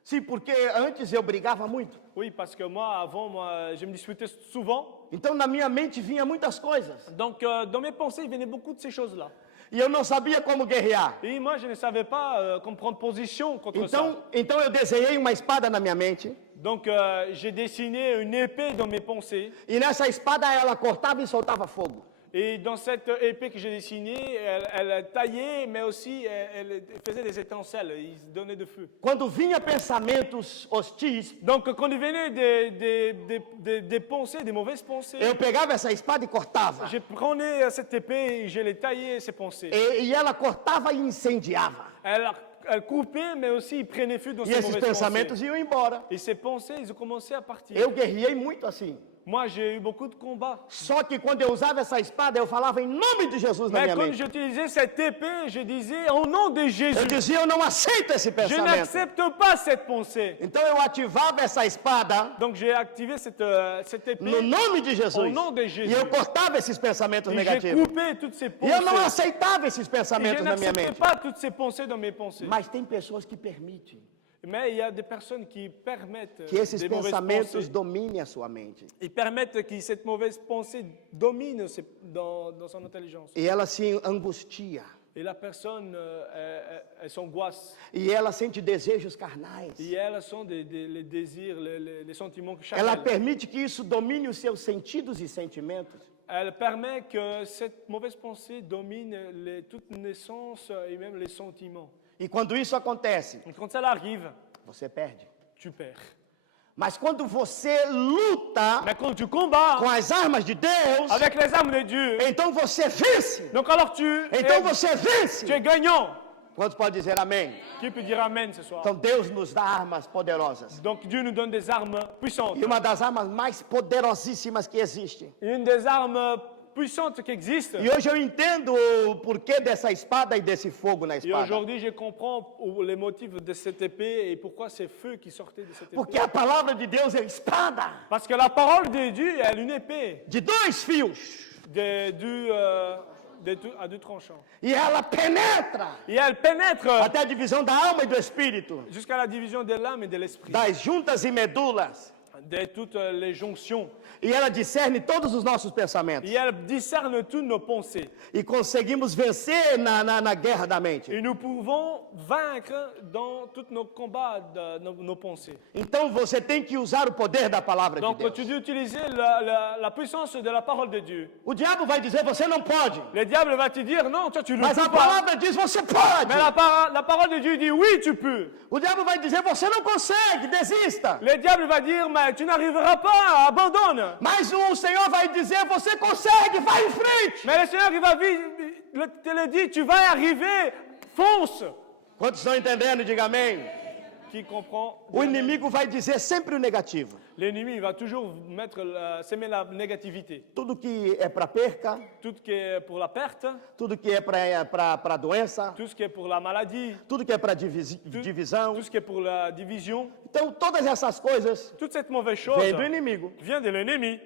Sim, porque antes eu brigava muito. Oui, parce que avant, je me disputais souvent. Então na minha mente vinha muitas coisas. Donc, dans mes pensées, il venait beaucoup de ces choses-là. E eu não sabia como guerrear. Et moi, je ne savais pas comment prendre position contre ça. Então eu desenhei uma espada na minha mente. Donc, j'ai dessiné une épée dans mes pensées. E nessa espada ela cortava e soltava fogo. Et dans cette épée que j'ai dessinée, elle taillait, mais aussi elle faisait des étincelles, il donnait de feu. Quando vinha pensamentos hostis, Donc, quand il venait des pensées, des mauvaises pensées, eu pegava essa espada e cortava. je prenais cette épée et je les taillais, ces pensées. E ela cortava e incendiava. Elle coupait, mais aussi il prenait feu dans E ces esses mauvaises pensamentos pensées. iam embora. Et ces pensées, ils ont commencé à partir. Eu guerriei muito assim. Moi, j'ai eu beaucoup de combats. Só que quando eu usava essa espada, eu falava em nome de Jesus na Mais minha quand mente. j'utilisais cette épée, je disais au nom de Jésus, Eu dizia, eu não aceito esse je pensamento. n'accepte pas cette pensée. Então eu ativava essa espada Donc j'ai activé cette épée no nome de Jesus. au nom de Jésus. E eu cortava esses pensamentos Et j'ai negativos. coupé toutes ces E pensées. eu não aceitava esses Et je pensamentos na minha n'acceptais mente. pas toutes ces pensées dans mes pensées. Mas tem pessoas que permitem Mais il y a des personnes qui permettent que esses des mauvaises pensamentos pensées. dominem a sua mente. Ils permettent que cette mauvaise pensée domine dans son intelligence. E ela se angustia. Et la personne, elle s'angoisse. E ela sente desejos carnais. Et elles sont les désirs, les sentiments que Ela charnels. permite que isso domine os seus sentidos e sentimentos. Elle permet que cette mauvaise pensée domine toute naissance et même les sentiments. E quando isso acontece, Et quand ça arrive, você perde. tu perds. Mas quando você luta Mais quand tu combats com as armas de Deus, avec les armes de Dieu, então você vence. donc alors tu Então você vence. es gagnant. Quantos podem dizer amém? Qui peut dire Amen ce soir? Então Deus nos dá armas poderosas. Donc Dieu nous donne des armes puissantes. E uma das armas mais poderosíssimas que existe. Une des armes puissantes qui existent. E hoje eu entendo o porquê dessa espada e desse fogo na Et espada. aujourd'hui, je comprends les motifs de cette épée et pourquoi ces feux qui sortaient de cette épée. Porque a palavra de Deus é espada Parce que la parole de Dieu, elle est une épée de dois fios. à deux tranchants. E ela penetra Et elle pénètre até a divisão da alma e do espírito, jusqu'à la division de l'âme et de l'esprit, das juntas e medulas. de toutes les jonctions. E ela discerne todos os nossos pensamentos. Et elle discerne toutes nos pensées. E conseguimos vencer na guerra da mente. Et nous pouvons vaincre dans tous nos combats, nos pensées. Então você tem que usar o poder da palavra de Donc Deus. tu dois utiliser la puissance de la parole de Dieu. O diabo vai dizer, você não pode. Le diable va te dire, non, toi tu ne Mas peux a pas. palavra diz, você pode. Mais la parole de Dieu dit, oui, tu peux. O diabo vai dizer, você não consegue, desista. Le diable va dire, mais tu n'arriveras pas, abandonne. Mas o Senhor vai dizer, você consegue, vai em frente. Mais le Seigneur, il va te le dire, tu vas y arriver, fonce. Quantos estão entendendo? Diga amém. qui comprend. o inimigo vai dizer sempre o negativo. L'ennemi il va toujours s'aimer la négativité. Tudo que é para perca, Tout ce qui est pour la perte, tudo que é para doença, tout ce qui est pour la maladie, tudo que é para divisão. tout ce qui est pour la division, Então, todas essas coisas toute cette mauvaise chose vêm do inimigo. vient de l'ennemi.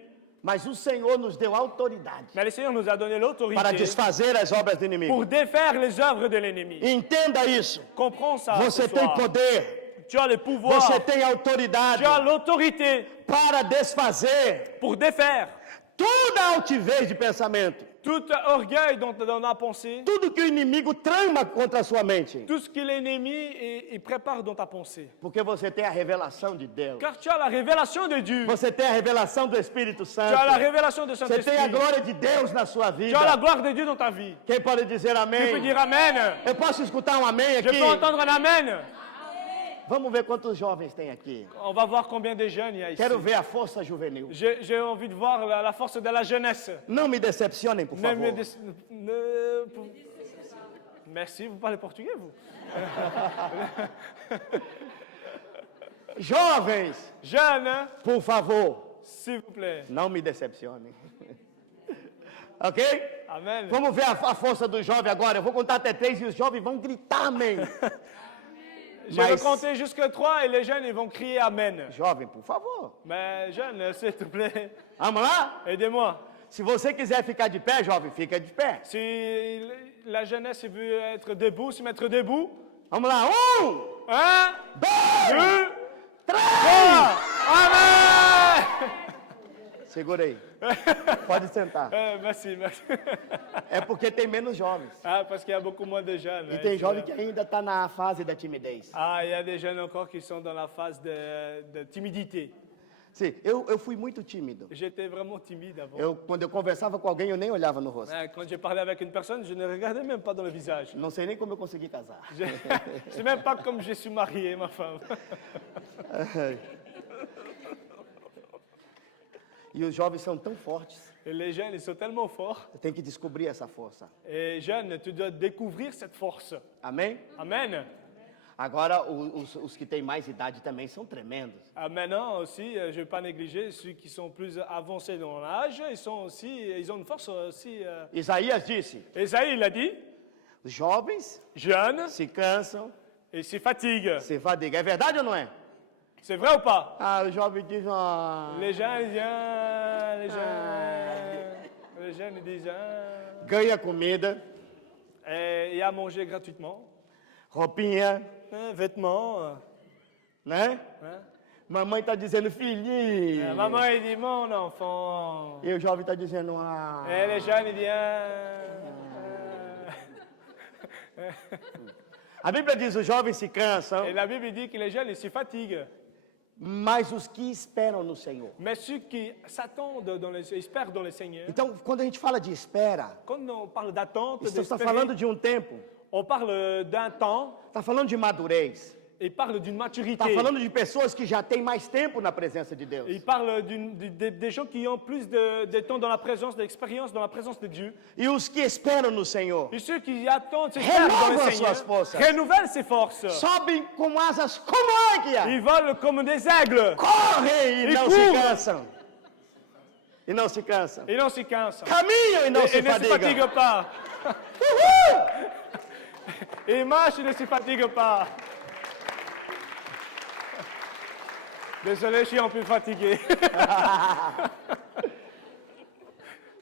Mas o Senhor nos deu autoridade Mais le Seigneur nous a donné para l'autorité desfazer as obras do pour inimigo. défaire les œuvres de l'ennemi. Entenda isso. Comprends ça. Você ce tem soir. poder, Tu as le pouvoir, você tem autoridade tu as l'autorité para desfazer pour défaire toda altivez de pensamento, tout orgueil dans ta pensée, tudo que o inimigo trama contra a sua mente. tout ce que l'ennemi il prépare dans ta pensée. Porque você tem a revelação de Deus. Car tu as la révélation de Dieu, Você tem a revelação do Espírito tu as la Santo. révélation de Você Saint-Esprit, tem a glória de Deus na sua tu as la vida. gloire de Dieu dans ta vie. Quem pode dizer Tu peux amém? dire Amen. Eu posso escutar um amém Je aqui? peux entendre un Amen. Vamos ver quantos jovens tem aqui. On va voir combien de jeunes il y a ici. Quero ver a força juvenil. J'ai envie de voir la force de la jeunesse. Não me decepcionem, por Ne me favor. dé- Merci, vous parlez portugais, vous? Jovens, Jeunes, por favor, s'il vous plaît. não me decepcionem. Ok? Amen. Vamos ver a força do jovem agora. Eu vou contar até 3 e os jovens vão gritar amém. Je vais Mais- compter jusqu'à 3 et les jeunes ils vont crier Amen. Jovem, por favor. Mais jeunes, s'il te plaît, Vamos lá? aidez-moi. Se você quiser ficar de pé, jovem, fica de pé. Si la jeunesse veut être debout, se mettre debout. Vamos lá. 1, 2, 2, 3. 3. Amen. Segura aí. Pode sentar. Merci, merci. É porque tem menos jovens. Ah, parce qu'il y a beaucoup moins de jeunes. E hein, tem ici, jovem là. que ainda está na fase da timidez. Ah, il y a des jeunes encore qui sont dans la phase de timidité. Sim, eu fui muito tímido. J'étais vraiment timide avant. Quando eu conversava com alguém, eu nem olhava no rosto. Quand j'ai parlé avec une personne, je ne regardais même pas dans le visage. Não sei nem como eu consegui casar. Je ne sais même pas comme je suis marié, ma femme. E os jovens são tão fortes. Et les jeunes, ils sont tellement forts. Tem que descobrir essa força. Et jeunes, tu dois découvrir cette force. Amém? Amen. Agora, os que têm mais idade também são tremendos. Ah, maintenant aussi, je ne vais pas négliger ceux qui sont plus avancés dans l'âge. Ils ont une force aussi. Isaías disse: Esaïe, il a dit, os jovens jeunes, se cansam, et se fatiguent. se fadigam. É verdade ou não é? C'est vrai ou pas? Ah, os jovens dizem: ah, Les gens, ils disent, ah, les jeunes, ils disent, ah. ganha comida, Et il y a à manger gratuitement. roupinha, Vêtements. né? Hein? Mamãe está dizendo filhinho. Maman, il dit, mon enfant. E o jovem está dizendo: ah. Et les jeunes, ils disent, ah. A Bíblia diz: os jovens se Et cansam, la Bible dit que les jeunes, ils se fatiguent. mas os que esperam no Senhor. Mais ceux qui s'attendent, espèrent dans le Seigneur, Então, quando a gente fala de espera, quand on parle d'attente, isso está d'espérer, falando de um tempo, on parle d'un temps, está falando de madurez, il parle d'une maturité. está falando de pessoas que já têm mais tempo na presença de Deus. Il parle des gens qui ont plus de temps dans la présence, d'expérience dans la présence de Dieu. E os que esperam no Senhor Et ceux qui attendent, s'espèrent dans renovam le as suas Seigneur, forças, renouvellent ses forces. sobem com asas como águia, Ils volent comme des aigles. correm e E não se curvam. cansam. E não se cansam. Ils n'en se cansent. Caminham e não Et se ne se fadigam. fatiguent pas. Uhul! Ils marchent et ne se fatiguent pas. Désolé, je suis un peu fatigué.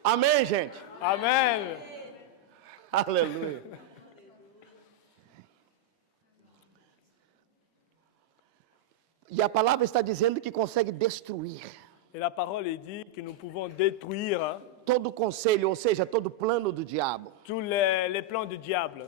Amém, gente? Amen. Aleluia. E a palavra está dizendo que consegue destruir Et la parole est dit que nous pouvons détruire todo conselho, ou seja, todo plano do diabo, tous les plans du diable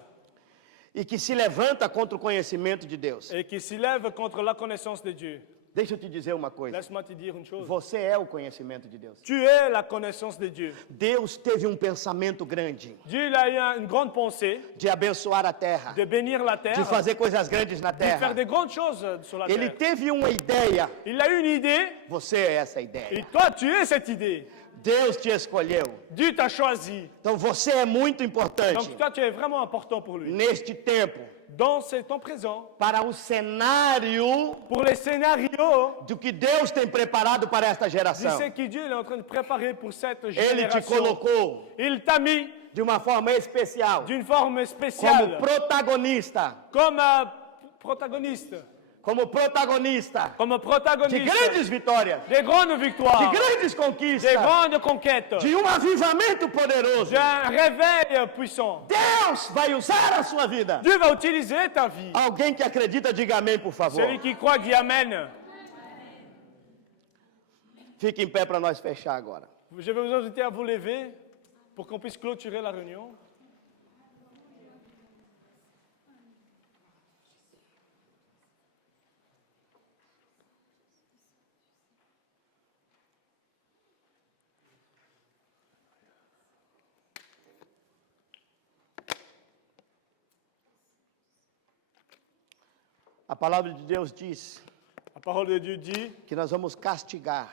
e que se levanta contra o conhecimento de Deus. et qui s'élèvent contre la connaissance de Dieu. Deixa eu te dizer uma coisa. Laisse-moi te dire une chose. Você é o conhecimento de Deus. Tu es la connaissance de Dieu. Deus teve um pensamento grande Dieu il a eu une grande pensée de abençoar a terra, de bénir la terre, de fazer coisas grandes na de faire terra. des grandes choses sur la Ele terre. teve uma ideia. Il a eu une idée Você é essa et ideia. toi, tu es cette idée. Deus te escolheu. Dieu t'a choisi. Então você é muito Donc importante toi, tu es vraiment important pour lui. neste tempo dans ce temps présent, para o cenário pour les scénarios do que Deus tem preparado para esta de geração. ce que Dieu est en train de préparer pour cette Ele te génération. colocou Il t'a mis de uma forma especial d'une forme como spéciale, protagonista, comme protagoniste, como protagonista comme de protagoniste grandes vitórias, des grandes de victoires, grandes des conquistas, grandes conquêtes, de avivamento poderoso. d'un réveil puissant. Deus vai usar a sua vida. Dieu va utiliser ta vie. Alguém que acredita, diga amém, por favor. Celui qui croit dit Amen. Fique em pé para nós fechar agora. Je vais vous inviter à vous lever pour qu'on puisse clôturer la réunion. A palavra de Deus diz La parole de Dieu dit, que nós vamos castigar,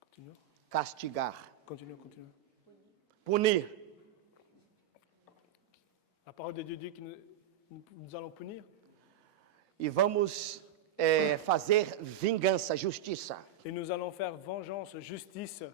continue, castigar, continue, continue. punir La parole de Dieu dit que nous allons punir e vamos fazer vingança, justiça et nous allons faire vengeance, justice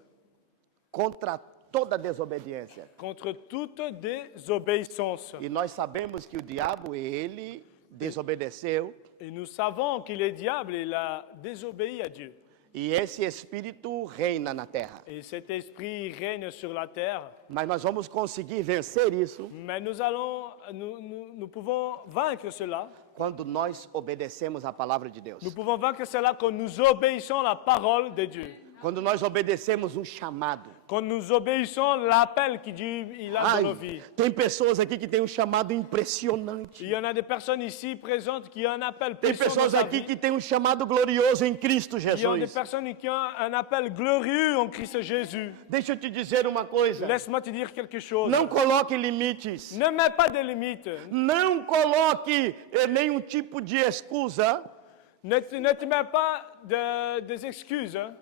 contra toda desobediência. contre toute désobéissance. E nós sabemos que o diabo, ele desobedeceu Et nous savons qu'il est diable, il a désobéi à Dieu. e esse espírito reina na terra. Et cet esprit règne sur la terre. Mas nós vamos conseguir vencer isso Mais nous pouvons vaincre cela. quando nós obedecemos a palavra de Deus. Nous pouvons vaincre cela quand nous obéissons à la parole de Dieu. Quando nós obedecemos um chamado. Quand nous obéissons l'appel que Dieu il a dans Ai, nos vies. tem pessoas aqui que têm um chamado impressionante. Il y en a des personnes ici présentes qui ont un appel Tem puissant dans pessoas sa aqui vie. que têm um chamado glorioso em Cristo Il y a des Jesus. personnes qui ont un appel glorieux en Christ Jésus. Deixa eu te dizer uma coisa. Laisse-moi te dire quelque chose. Não coloque limites. Ne mets pas de limites. Não coloque nenhum tipo de excusa Ne te mets pas des excuses. Hein.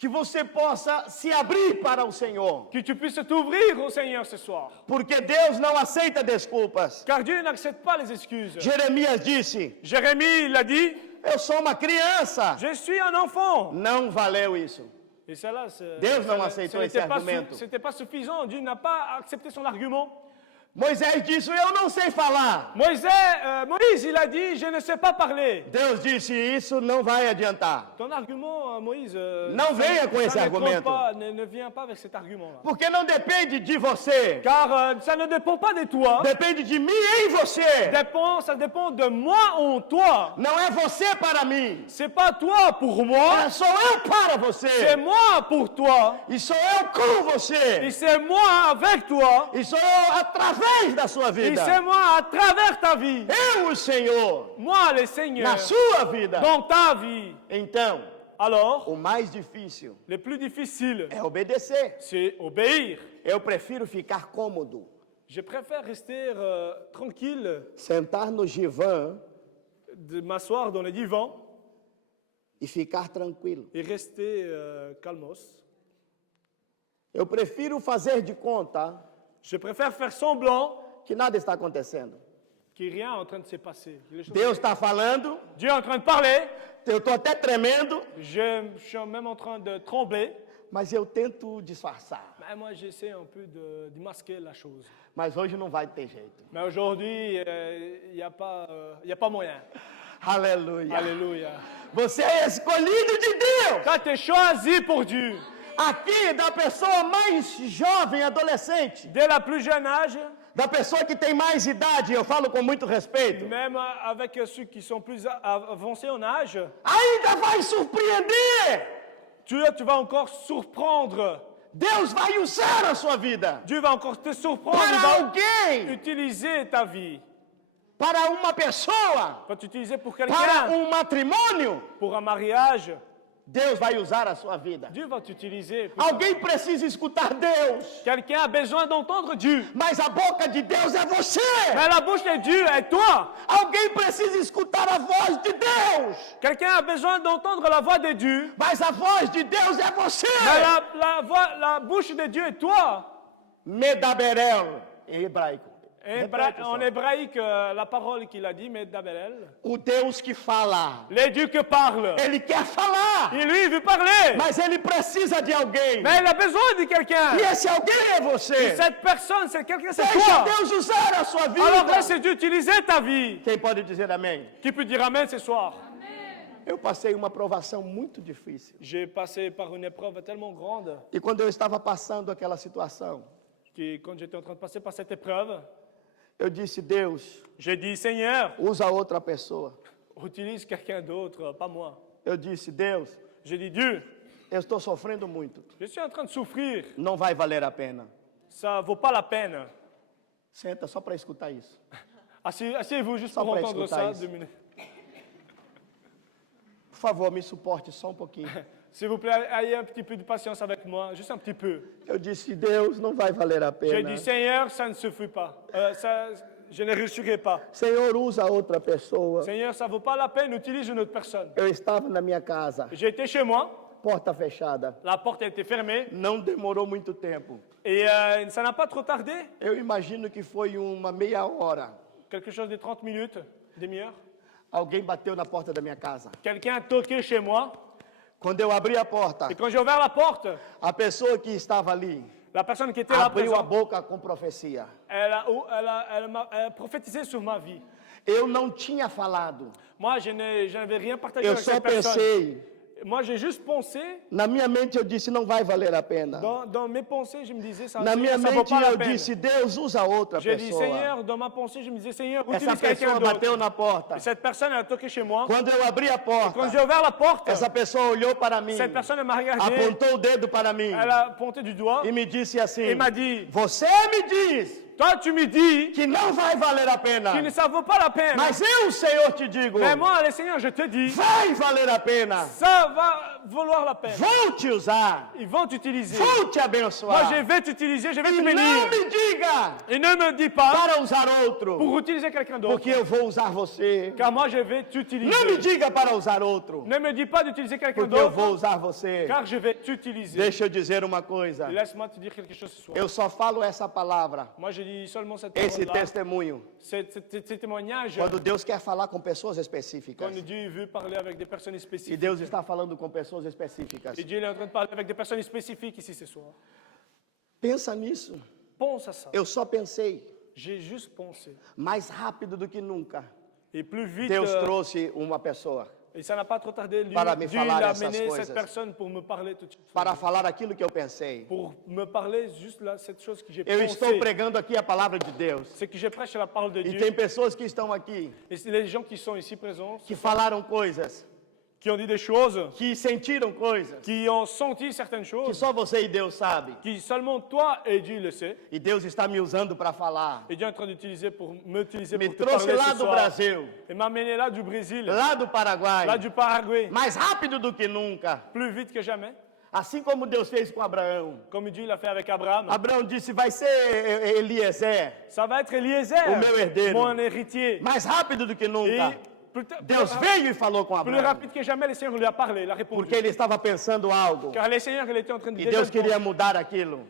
que você possa se abrir para o Senhor. Que tu puisses t'ouvrir au Seigneur ce soir. Porque Deus não aceita desculpas. Car Dieu n'accepte pas les excuses. Jeremias disse: Jérémie, il a dit, Eu sou uma criança. je suis un enfant. Não valeu isso. Et cela, Deus não aceitou esse argumento. Ce n'était pas suffisant. Dieu n'a pas accepté son argument. Moisés disse: Eu não sei falar. Moïse, il a dit, je ne sais pas parler. Deus disse: Isso não vai adiantar. Ton argument, Moïse, Não venha com esse ne argumento. ne viens pas avec cet argument-là. Porque não depende de você. Car ça ne dépend pas de toi. Depende de mim em você. Ça dépend de moi en toi. Não é você para mim. C'est pas toi pour moi, Sou eu para c'est você. moi pour toi. E sou eu com Et você. c'est moi avec toi. E sou eu através da sua Et vida. c'est moi à travers ta vie. Eu, o Senhor, Moi, le Seigneur, na sua vida. dans ta vie. Então, Alors, o mais difícil le plus difficile, é obedecer. c'est obéir. Eu prefiro ficar cômodo, Je préfère rester tranquille, sentar no divã de m'asseoir dans le divan e ficar tranquilo. et rester calmos. Eu prefiro fazer de conta Je préfère faire semblant que nada está acontecendo. qu'il n'y a rien en train de se passer. Que les choses- Deus está falando, Dieu est en train de parler, eu estou até tremendo, je suis même en train de trembler, mas eu tento disfarçar. mais moi j'essaie un peu de masquer la chose. Mas hoje não vai ter jeito. Mais aujourd'hui, il n'y a pas moyen. Aleluia. Alléluia. Você é escolhido de Deus. Quand tu es choisi pour Dieu, Aqui, da pessoa mais jovem, adolescente, dès la plus jeune âge, da pessoa que tem mais idade, eu falo com muito respeito, même avec ceux qui sont plus avancés en âge, ainda vai surpreender. tu vas encore surprendre. Deus vai usar a sua vida Dieu va encore te surprendre. Il para va alguém, utiliser ta vie. para uma pessoa, Va t'utiliser pour para quelqu'un, matrimônio. pour un mariage. Deus vai usar a sua vida. Dieu va t'utiliser. pour- Alguém precisa escutar Deus, Quelqu'un a besoin d'entendre Dieu. mas a boca de Deus é você. Mais la bouche de Dieu est toi. Alguém precisa escutar a voz de Deus, Quelqu'un a besoin d'entendre la voix de Dieu. mas a voz de Deus é você. Mais la bouche de Dieu est toi. Medaberel, em hebraico. Repete só. En hébraïque, la parole qu'il a dit, mais d'Abel. O Deus que fala, Le Dieu qui parle. ele quer falar, Et lui, il veut parler. mas ele precisa de alguém. Mais il a besoin de quelqu'un. E esse alguém é Et você. cette personne, c'est quelqu'un, c'est Deixa toi. Deus usar a sua vida. Alors laisse Dieu utiliser ta vie. Quem pode dizer amém? Qui peut dire Amen ce soir? Eu passei uma provação muito difícil. J'ai passé par une épreuve tellement grande E quando eu estava passando aquela situação, que quand j'étais en train de passer par cette épreuve, eu disse, Deus, j'ai dit, Seigneur, usa outra pessoa. utilise quelqu'un d'autre, pas moi. Eu disse, Deus, J'ai dit, Dieu, eu estou sofrendo muito. je suis en train de souffrir. Não vai valer a pena. Ça vaut pas la peine. Senta só para escutar isso. Asseyez-vous juste Só pour para entendre escutar ça isso. 2 minutes. Por favor, me suporte só um pouquinho. S'il vous plaît, ayez un petit peu de patience avec moi, juste un petit peu. Eu disse, Deus, não vai valer a J'ai pena. dit, Seigneur, ça ne suffit pas. Je ne réussirai pas. Senhor, usa outra pessoa. Seigneur, ça ne vaut pas la peine, utilise une autre personne. Eu estava na minha casa, J'étais chez moi, porta fechada. la porte était fermée, Não demorou muito tempo. et ça n'a pas trop tardé. Eu imagino que foi uma meia hora. Quelque chose de 30 minutes, demi-heure. Alguém bateu na porta da minha casa. Quelqu'un a toqué chez moi, Quando eu abri a porta, et quand j'ai ouvert la porte, a pessoa que estava ali la personne qui était là abriu a présente, boca com profecia. elle a prophétisé sur ma vie. Eu não tinha falado. Moi, je n'avais rien partagé Eu avec só cette personne. pensei. Moi, j'ai juste pensé, Na minha mente eu disse, não vai valer a pena. dans mes pensées, je me disais, ça Na minha ne vaut mente pas la eu peine. disse, Deus usa outra J'ai dit, pessoa. Seigneur, dans ma pensée, je me disais, Seigneur, Essa utilise quelqu'un pessoa d'autre. bateu na porta. Et cette personne, elle a toqué chez moi. Quando eu abri a Quand porta, j'ai ouvert la porte, essa pessoa olhou para mim, cette personne elle m'a regardé, apontou o dedo para mim elle a pointé du doigt e me disse assim, et m'a dit, você me diz toi, tu me dis que não vai valer a pena. que ça ne vaut pas la peine. Mas eu, Senhor, te digo, Mais moi, le Seigneur, je te dis, vai valer a pena. ça va valoir la peine. Vou te usar. Ils vont t'utiliser. Vou te Moi, abençoar. je vais t'utiliser, je vais te E não bénir. me diga Et ne me dis pas para usar outro, pour utiliser quelqu'un d'autre. porque eu vou usar você. Car moi, je vais Não me t'utiliser. diga para usar outro, Ne me dis pas d'utiliser quelqu'un porque eu vou d'autre, usar você. car je vais t'utiliser. Deixa eu dizer uma coisa. Laisse-moi te dire quelque chose ce soir. Eu só falo essa palavra, Moi, je dis seulement cette esse parole-là, testemunho, ce témoignage, quando Deus quer falar com pessoas específicas. quand Dieu veut parler avec des personnes E spécifiques. Deus está falando com pessoas específicas. Et Dieu il est en train de parler avec des personnes spécifiques ici ce soir. Pensa nisso. Pense à ça. Eu só pensei, J'ai juste pensé. mais rápido do que nunca, Et plus vite, Deus trouxe uma pessoa et ça n'a pas trop tardé, Dieu, Para me Dieu falar il a essas amené coisas. cette personne pour me parler tout de suite. para falar aquilo que eu pensei. Pour me parler juste là, cette chose que j'ai Eu estou pensé. pregando aqui a palavra de Deus. C'est que je prêche la parole de E Dieu. tem pessoas que estão aqui, Et c'est les gens qui sont ici présents, que falaram coisas, qui ont dit des choses, que sentiram coisas, qui ont senti certaines que choses, só você e Deus sabe. qui seulement toi et Dieu le sait. E Deus está me usando para falar. Et Dieu est en train d'utiliser pour m'utiliser Me pour te trouxe parler lá ce do soir. Brasil, Et m'a amené là du Brésil, lá do Paraguai, là du Paraguay, mais rápido do que nunca. plus vite que jamais. Assim como Deus fez com Abraão. Comme Dieu l'a fait avec Abraham. Abraão disse, vai ser Eliezer, Ça va être Eliezer, O meu herdeiro. mon héritier. mais rápido do que Et nunca. plus Deus veio e falou com plus Abraão, rapide que jamais, le Seigneur lui a parlé, il a répondu. porque ele estava pensando algo. Car le Seigneur, il était en train de E déjà Deus queria mudar aquilo.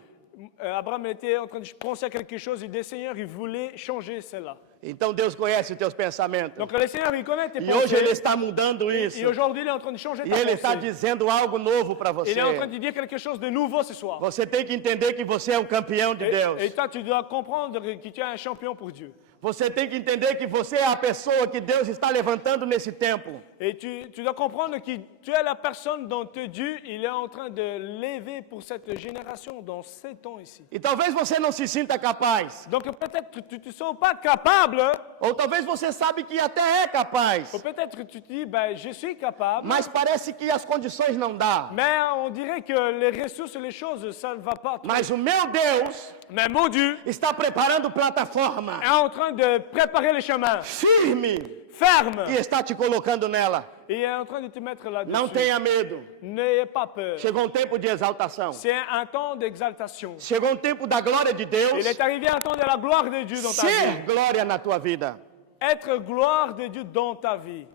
Abraham était en train de penser à quelque chose et le Seigneur, il voulait changer cela. Então Deus conhece os teus pensamentos. Donc le Seigneur, il connaît tes E hoje Ele pensées. está mudando isso. Et aujourd'hui, il est en train de changer E ta Ele está pensée. dizendo algo novo para você. Il est en train de dire quelque chose de nouveau ce soir. Você tem que entender que você é um campeão de Deus. Et toi, tu dois comprendre que tu es un champion pour Dieu. Você tem que entender que você é a pessoa que Deus está levantando nesse tempo. Et tu dois comprendre que tu es la personne dont Dieu il est en train de lever pour cette génération, dans ces temps ici. E talvez você não se sinta capaz. Donc peut-être que tu ne te sens pas capable, Ou talvez você sabe que até é capaz. ou peut-être que tu te dis, ben, je suis capable, Mas parece que as condições não dão. mais on dirait que les ressources et les choses, ça ne va pas. Mas o meu Deus Mais mon Dieu está preparando plataforma est en train de préparer les chemins, firme ferme, e está te colocando nela. et il est en train de te mettre Não là-dessus. tenha medo. N'ayez pas peur. Chegou um tempo de exaltação. C'est un temps d'exaltation. Chegou um tempo da glória de Deus Il est arrivé un temps de la gloire de Dieu dans ta vie. ser glória na tua vida. Être gloire de Dieu dans ta vie.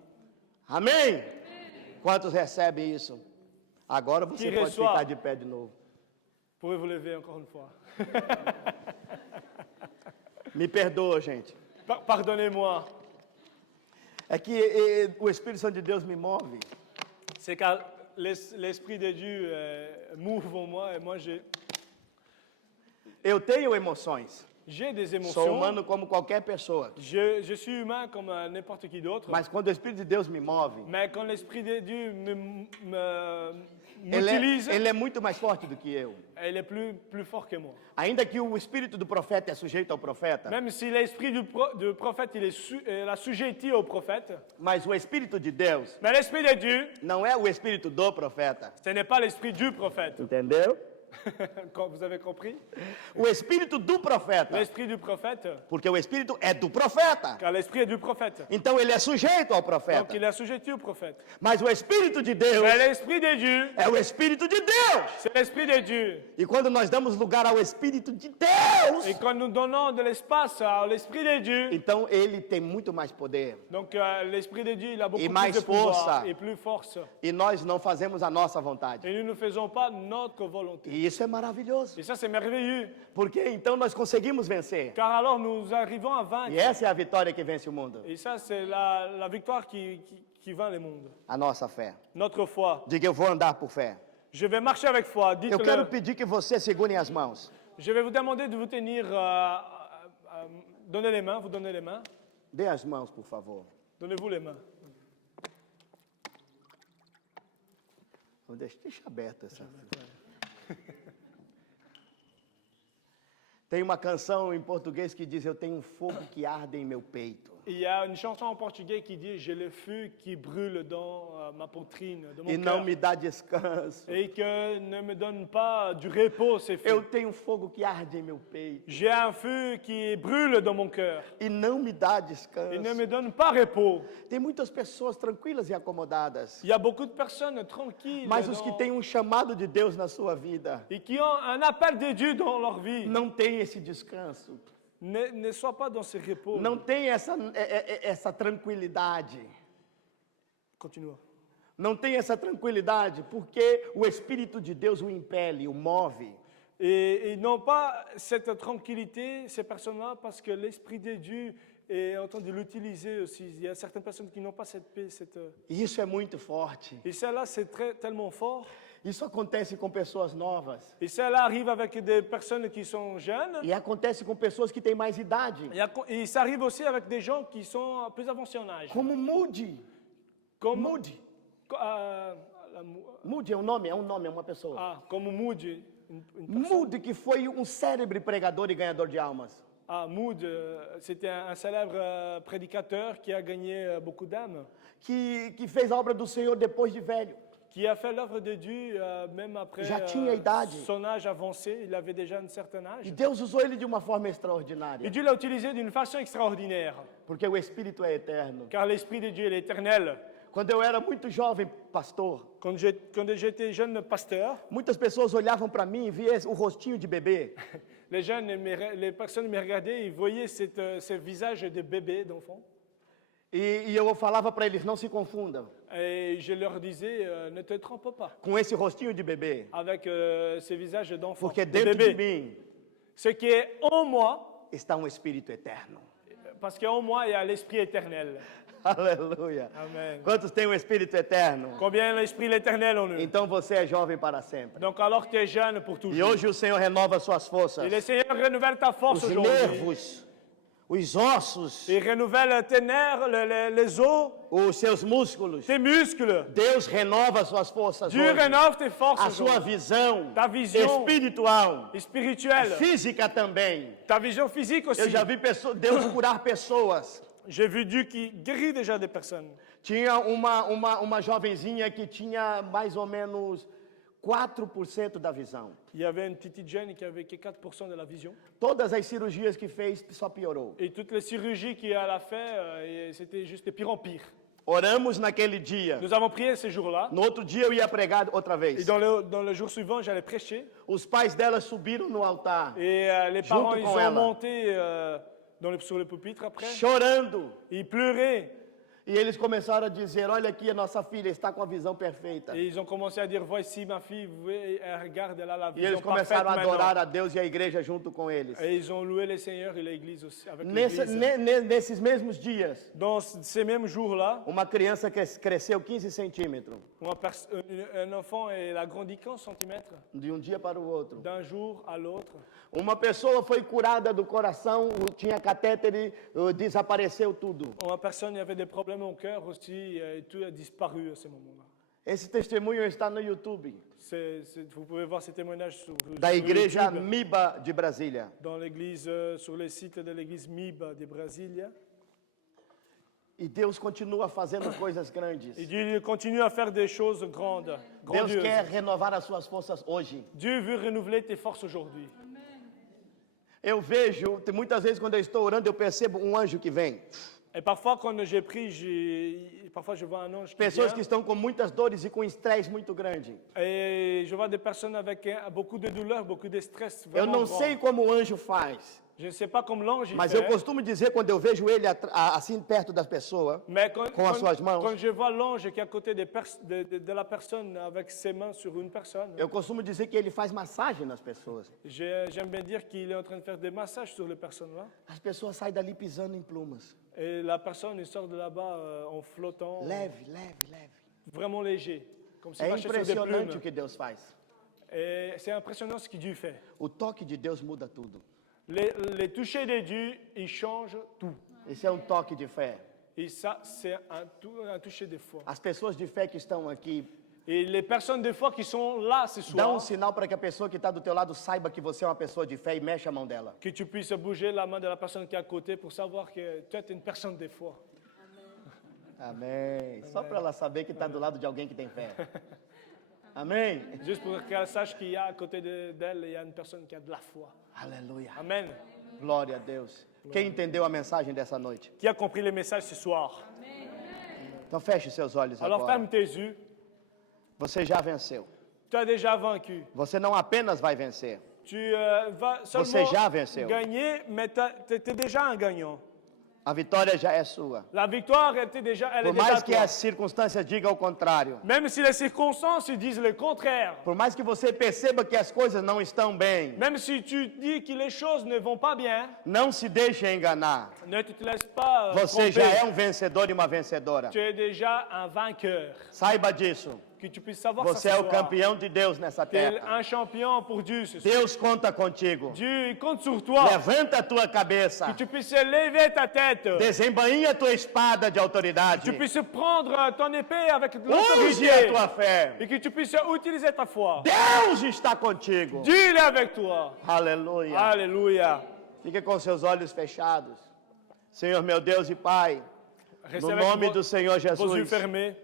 Amém? Quantos recebem isso? Agora você Que pode reçoit. ficar de pé de novo. Pouvez vous lever encore une fois? Me perdoa, gente. Pardonnez-moi. É que o Espírito Santo de Deus me move. C'est car l'Esprit de Dieu move en moi et moi Eu tenho emoções. j'ai des Sou émotions. humano como qualquer pessoa. Je suis humain comme n'importe qui d'autre. Mas quando o Espírito de Deus me move, Mais quand l'Esprit de Dieu ele m'utilise, é muito mais forte do que eu. il est plus fort que moi. Ainda que o espírito do profeta é sujeito ao profeta, Même si l'Esprit du prophète, il est assujetti au prophète, mas o Espírito de Deus mais l'Esprit de Dieu, não é o espírito do profeta. ce n'est pas l'Esprit du prophète. Entendeu? Quand vous avez compris? O espírito do profeta. L'Esprit du prophète, Porque o espírito é do profeta. car l'Esprit est du prophète. Então ele é sujeito ao Donc profeta. il est assujetti au prophète. Mas o espírito de Deus Mais l'Esprit de Dieu, é o espírito de Deus. c'est l'Esprit de Dieu. E quando nós damos lugar ao espírito de Deus, Et quand nous donnons de l'espace à l'Esprit de Dieu, então ele tem muito mais poder. donc l'Esprit de Dieu, il a beaucoup Et plus mais de pouvoir força. et plus force. E nós não fazemos a nossa vontade. Et nous ne faisons pas notre volonté. E isso é maravilhoso. Et ça, c'est merveilleux. Porque então nós conseguimos vencer. Car alors, nous arrivons à vaincre. E essa é a vitória que vence o mundo. Et ça, c'est la victoire qui vainc le monde. A nossa fé. Notre foi. Diga, eu vou andar por fé. Je vais marcher avec foi. Eu quero Dites-le. pedir que você segure as mãos. Je vais vous demander de vous tenir. Donnez les mains. Vous donnez les mains. Dê as mãos, por favor. Donnez-vous les mains. Deixa aberta essa. Tem uma canção em português que diz: eu tenho um fogo que arde em meu peito. Il y a une chanson en portugais qui dit j'ai le feu qui brûle dans ma poitrine, dans mon E não cœur, me dá descanso. et que ne me donne pas du repos ces Eu feux. tenho um fogo que arde em meu peito. J'ai un feu qui brûle dans mon cœur E não me dá et ne descanso. me donne pas repos. Tem muitas pessoas tranquilas e acomodadas. Il y a beaucoup de personnes tranquilles Mas os que têm um chamado de Deus na sua vida et qui ont un appel de Dieu dans leur vie. não têm esse descanso. Ne soient pas dans ce repos. Não tem essa tranquilidade. Continue. Não tem essa tranquilidade porque o Espírito de Deus o impele, o move. Et ils n'ont pas cette tranquillité, ces personnes-là, parce que l'Esprit de Dieu est en train de l'utiliser aussi. Il y a certaines personnes qui n'ont pas cette paix. E isso é muito forte. Et cela, c'est tellement fort. Isso acontece com pessoas novas. Et cela arrive avec des personnes qui sont jeunes. E acontece com pessoas que têm mais idade. Et ça arrive aussi avec des gens qui sont plus avancés en âge. Como Moody. Comme Moody. la Mo- Moody é um nome, é uma pessoa. comme Moody. Une personne. Moody, que foi um célebre pregador e ganhador de almas. Mood, c'était un célèbre prédicateur qui a gagné beaucoup d'âmes, Que fez a obra do Senhor depois de velho. qui a fait l'œuvre de Dieu même après Já tinha idade. son âge avancé. Il avait déjà un certain âge. E Deus usou ele de uma forma Et extraordinária. Dieu l'a utilisé d'une façon extraordinaire, Porque o Espírito é eterno. car l'Esprit de Dieu est éternel. Quando eu era muito jovem pastor, Quand j'étais jeune pasteur, muitas pessoas olhavam para mim e via o rostinho de bebê. les personnes me regardaient, ils voyaient ce visage de bébé, d'enfant. E eu falava para eles: não se confundam Et je leur disais, ne te trompe pas com esse rostinho de bebê. avec ce visage d'enfant, Porque de dentro de bébé. mim Ce qui est en moi, está um Espírito eterno. parce qu'en moi, il y a l'Esprit éternel. Aleluia. Amen. Quantos têm um Espírito eterno? Combien l'Esprit éternel en nous? Então você é jovem para sempre. Donc alors tu es jeune pour E toujours. hoje o Senhor renova suas forças. Et le Seigneur renouvelle ta force Os aujourd'hui. nervos, os ossos, Il renouvelle tes nerfs, les os, os seus músculos. tes muscles. Deus renova suas forças Dieu hoje. rénove tes forces A sua aujourd'hui. visão Ta vision espiritual, spirituelle, física também. ta vision physique aussi. Eu já vi Deus curar pessoas. J'ai vu Dieu qui guérit déjà des personnes. Tinha uma jovenzinha que tinha mais ou menos 4% da visão. Il y avait une petite jeune qui avait que 4% de la vision. Todas as cirurgias que fez só piorou. Et toutes les chirurgies qu'elle a fait, c'était juste de pire en pire. Oramos naquele dia. Nous avons prié ce jour-là. No outro dia eu ia pregar outra Et vez. dans le jour suivant, j'allais prêcher. Os pais dela subiram no altar, Et les parents, ils com ont ela. monté sur le pupitre après. chorando, Ils pleuraient. E eles começaram a dizer, olha aqui, a nossa filha está com a visão perfeita. Et ils ont commencé à dire, voici ma fille, elle regarde, elle a la E vision eles parfaite começaram a adorar maintenant. a Deus e a igreja junto com eles. Et ils ont loué le Seigneur et l'Église aussi, avec Nesse- l'Église. nesses mesmos dias, Dans ces mêmes jours-là, uma criança cresceu 15 centímetros, un enfant elle a grandi 15 centimètres de um dia para o outro. d'un jour à l'autre. Uma pessoa foi curada do coração, tinha catéter e desapareceu tudo. Une personne avait des problèmes au cœur aussi, et tout a disparu à ce moment-là. Esse testemunho está no YouTube, Vous pouvez voir ces témoignages sur da igreja YouTube, MIBA de Brasília. dans l'église, sur le site de l'église MIBA de Brasilia. E Deus continua fazendo coisas grandes. Et Dieu continue à faire des choses grandes, Deus grandioses. quer renovar as suas forças hoje. Dieu veut renouveler tes forces aujourd'hui. Eu vejo, muitas vezes quando eu estou orando, eu percebo um anjo que vem. Et parfois, quand j'ai pris, parfois je vois un ange qui Pessoas vient, que estão com muitas dores e com estresse muito grande. et je vois des personnes avec beaucoup de douleurs, beaucoup de stress. Eu Vraiment não grand. sei como o anjo faz, Je ne sais pas comme l'ange il mas fait, eu costumo dizer quando eu vejo ele assim perto das pessoas, mais quand, com as suas mãos, quand je vois l'ange qui est à côté de la personne avec ses mains sur une personne, eu costumo dizer que ele faz massagem nas pessoas. j'aime bien dire qu'il est en train de faire des massages sur les personnes là. As pessoas saem dali pisando em plumas. Et la personne il sort de là-bas en flottant, Leve, leve, leve. vraiment léger, comme s'il É marchait sur des impressionante o plumes. que Deus faz. Et c'est impressionnant ce que Dieu fait. O toque de Deus muda tudo. Les touchés de Dieu, ils changent tout. Esse é um toque de fé. Et ça, c'est un toucher de foi. As pessoas de fé que estão aqui, Et les personnes de foi qui sont là ce dá soir, sinal para que a pessoa que está do teu lado saiba que você é uma pessoa de fé e mexe a mão dela. que tu puisses bouger la main de la personne qui est à côté pour savoir que tu es une personne de foi. Amém. Só para ela saber que está do lado de alguém que tem fé. Amém. Juste pour qu'elle sache qu'il y a à côté d'elle, il y a une personne qui a de la foi. Aleluia. Amen. Glória a Deus. Quem entendeu a mensagem dessa noite? Qui a compris le message ce soir? Então feche seus olhos Alors agora. ferme tes yeux. Você já venceu. Tu as déjà vaincu. Você não apenas vai vencer. Tu vas Você seulement já venceu. gagner, mais tu es déjà un gagnant. A vitória já é sua. La victoire, elle est déjà Por mais que toi. as circunstâncias digam o contrário. Même si les circonstances disent le contraire. Por mais que você perceba que as coisas não estão bem. Même si tu dis que les choses ne vont pas bien, Não se deixe enganar. ne te laisse pas Você tromper. já é um vencedor e uma vencedora. Tu es déjà un vainqueur. Saiba disso. Que tu puisses savoir Você ça é ce o soir. campeão de Deus nessa Tu es terra. un champion pour Dieu ce soir. Deus conta contigo. Dieu il compte sur toi. Levanta a tua cabeça. Que tu puisses lever ta tête. Desembainha a tua espada de autoridade. Tu puisses prendre ton épée avec Use l'autorité. a tua fé. Et que tu puisses utiliser ta foi. Deus está contigo. Dieu est avec toi. Aleluia. Alléluia. Fique com seus olhos fechados. Senhor meu Deus e Pai, Restez no avec nome vos- do Senhor vos yeux Jesus, fermés.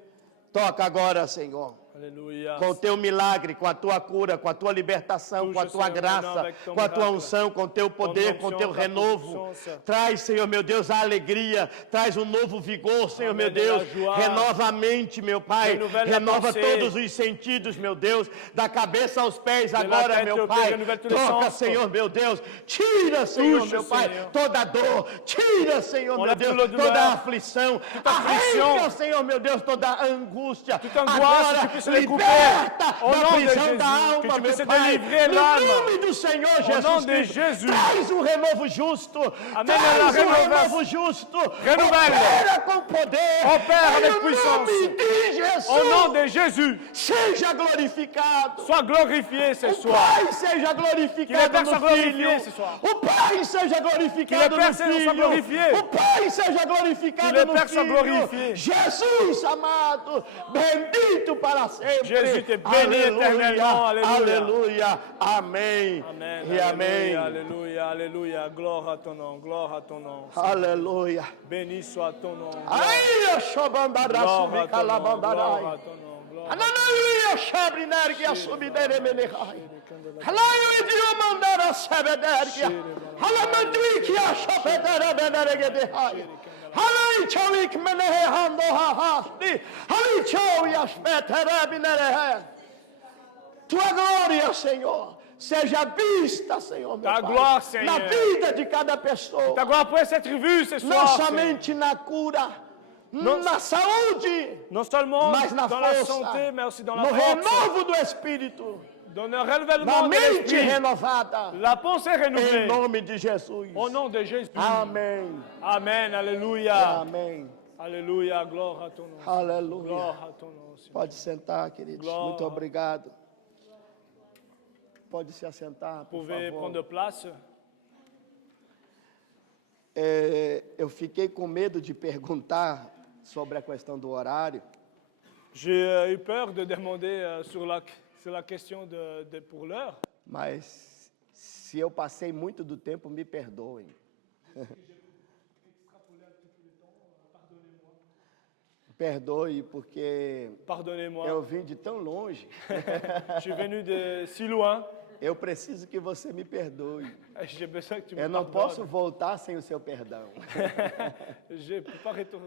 toca agora, Senhor. Alléluia. Com o teu milagre, com a tua cura, com a tua libertação, com a tua graça, com a tua unção, com o teu poder, com o teu renovo. Traz, Senhor meu Deus, a alegria, traz um novo vigor, Senhor meu Deus. Renova a mente, meu Pai. Renova todos os sentidos, meu Deus, da cabeça aos pés agora, meu Pai. Toca, Senhor meu Deus. Tira, Senhor meu Pai, toda dor. Tira, Senhor meu Deus, toda a aflição. Arranca, Senhor meu Deus, toda a angústia. Agora, liberta da prisão da alma, meu Pai. No nome do Senhor Jesus Cristo, traz um renovo justo. Traz um renovo justo. Opera com poder. Opère avec Em puissance. nome de Jesus. Au nom de Jésus, Seja glorificado. sois glorifié ce O soir. Pai seja Que le glorificado Père soit no Filho. glorifié ce soir. O Pai seja glorificado Que le Père no soit Filho. glorifié. O Pai seja Que glorificado le no Père soit Filho. glorifié. Jesus amado, bendito para sempre. Jésus te bénit éternellement. Alléluia. Aleluia. Amém. Amen. E amém. Alléluia, alléluia. Gloire à ton nom, gloire à ton nom. Aleluia. Béni soit ton nom. Ai, a shobandara Gloire à subi ton nom, gloire kalabandarai. à ton nom, gloire. Aleluia, shabrinergi a subidere menehai. Aleluia, diomandara sebedergi. Alamandriki a shopedere beneregedehai. Halai chavik menehe hando ha hasni. Halai chavi a spetere binerehe. Tua glória, Senhor, seja vista, Senhor, meu Ta Pai, glória, Senhor. na vida de cada pessoa. Ta gloire puisse être vue ce Não soir. Seigneur. somente na cura, na saúde, Non seulement mas na dans la força, santé, mais aussi dans la no force, renovo do Espírito, dans le na renouvellement de mente l'esprit, renovada, la pensée em renouvelée. nome de Jesus. Au nom de Jésus. Amém. Amen. Alléluia. Amém. Alléluia. Gloire à ton nom. Aleluia. Gloire à ton nom. Seigneur. Pode sentar, queridos. Glória. Muito obrigado. Pode se assentar, Vous por pouvez favor. prendre place. Eu fiquei com medo de perguntar sobre a questão do horário, J'ai eu peur de demander sur la question pour l'heure. mas se eu passei muito do tempo, me perdoem. Perdoe, porque Pardonnez-moi. eu vim de tão longe. Je suis venu de si loin. Eu preciso que você me perdoe. J'ai besoin que tu me Eu não pardonnes. posso voltar sem o seu perdão. Je ne peux pas rentrer.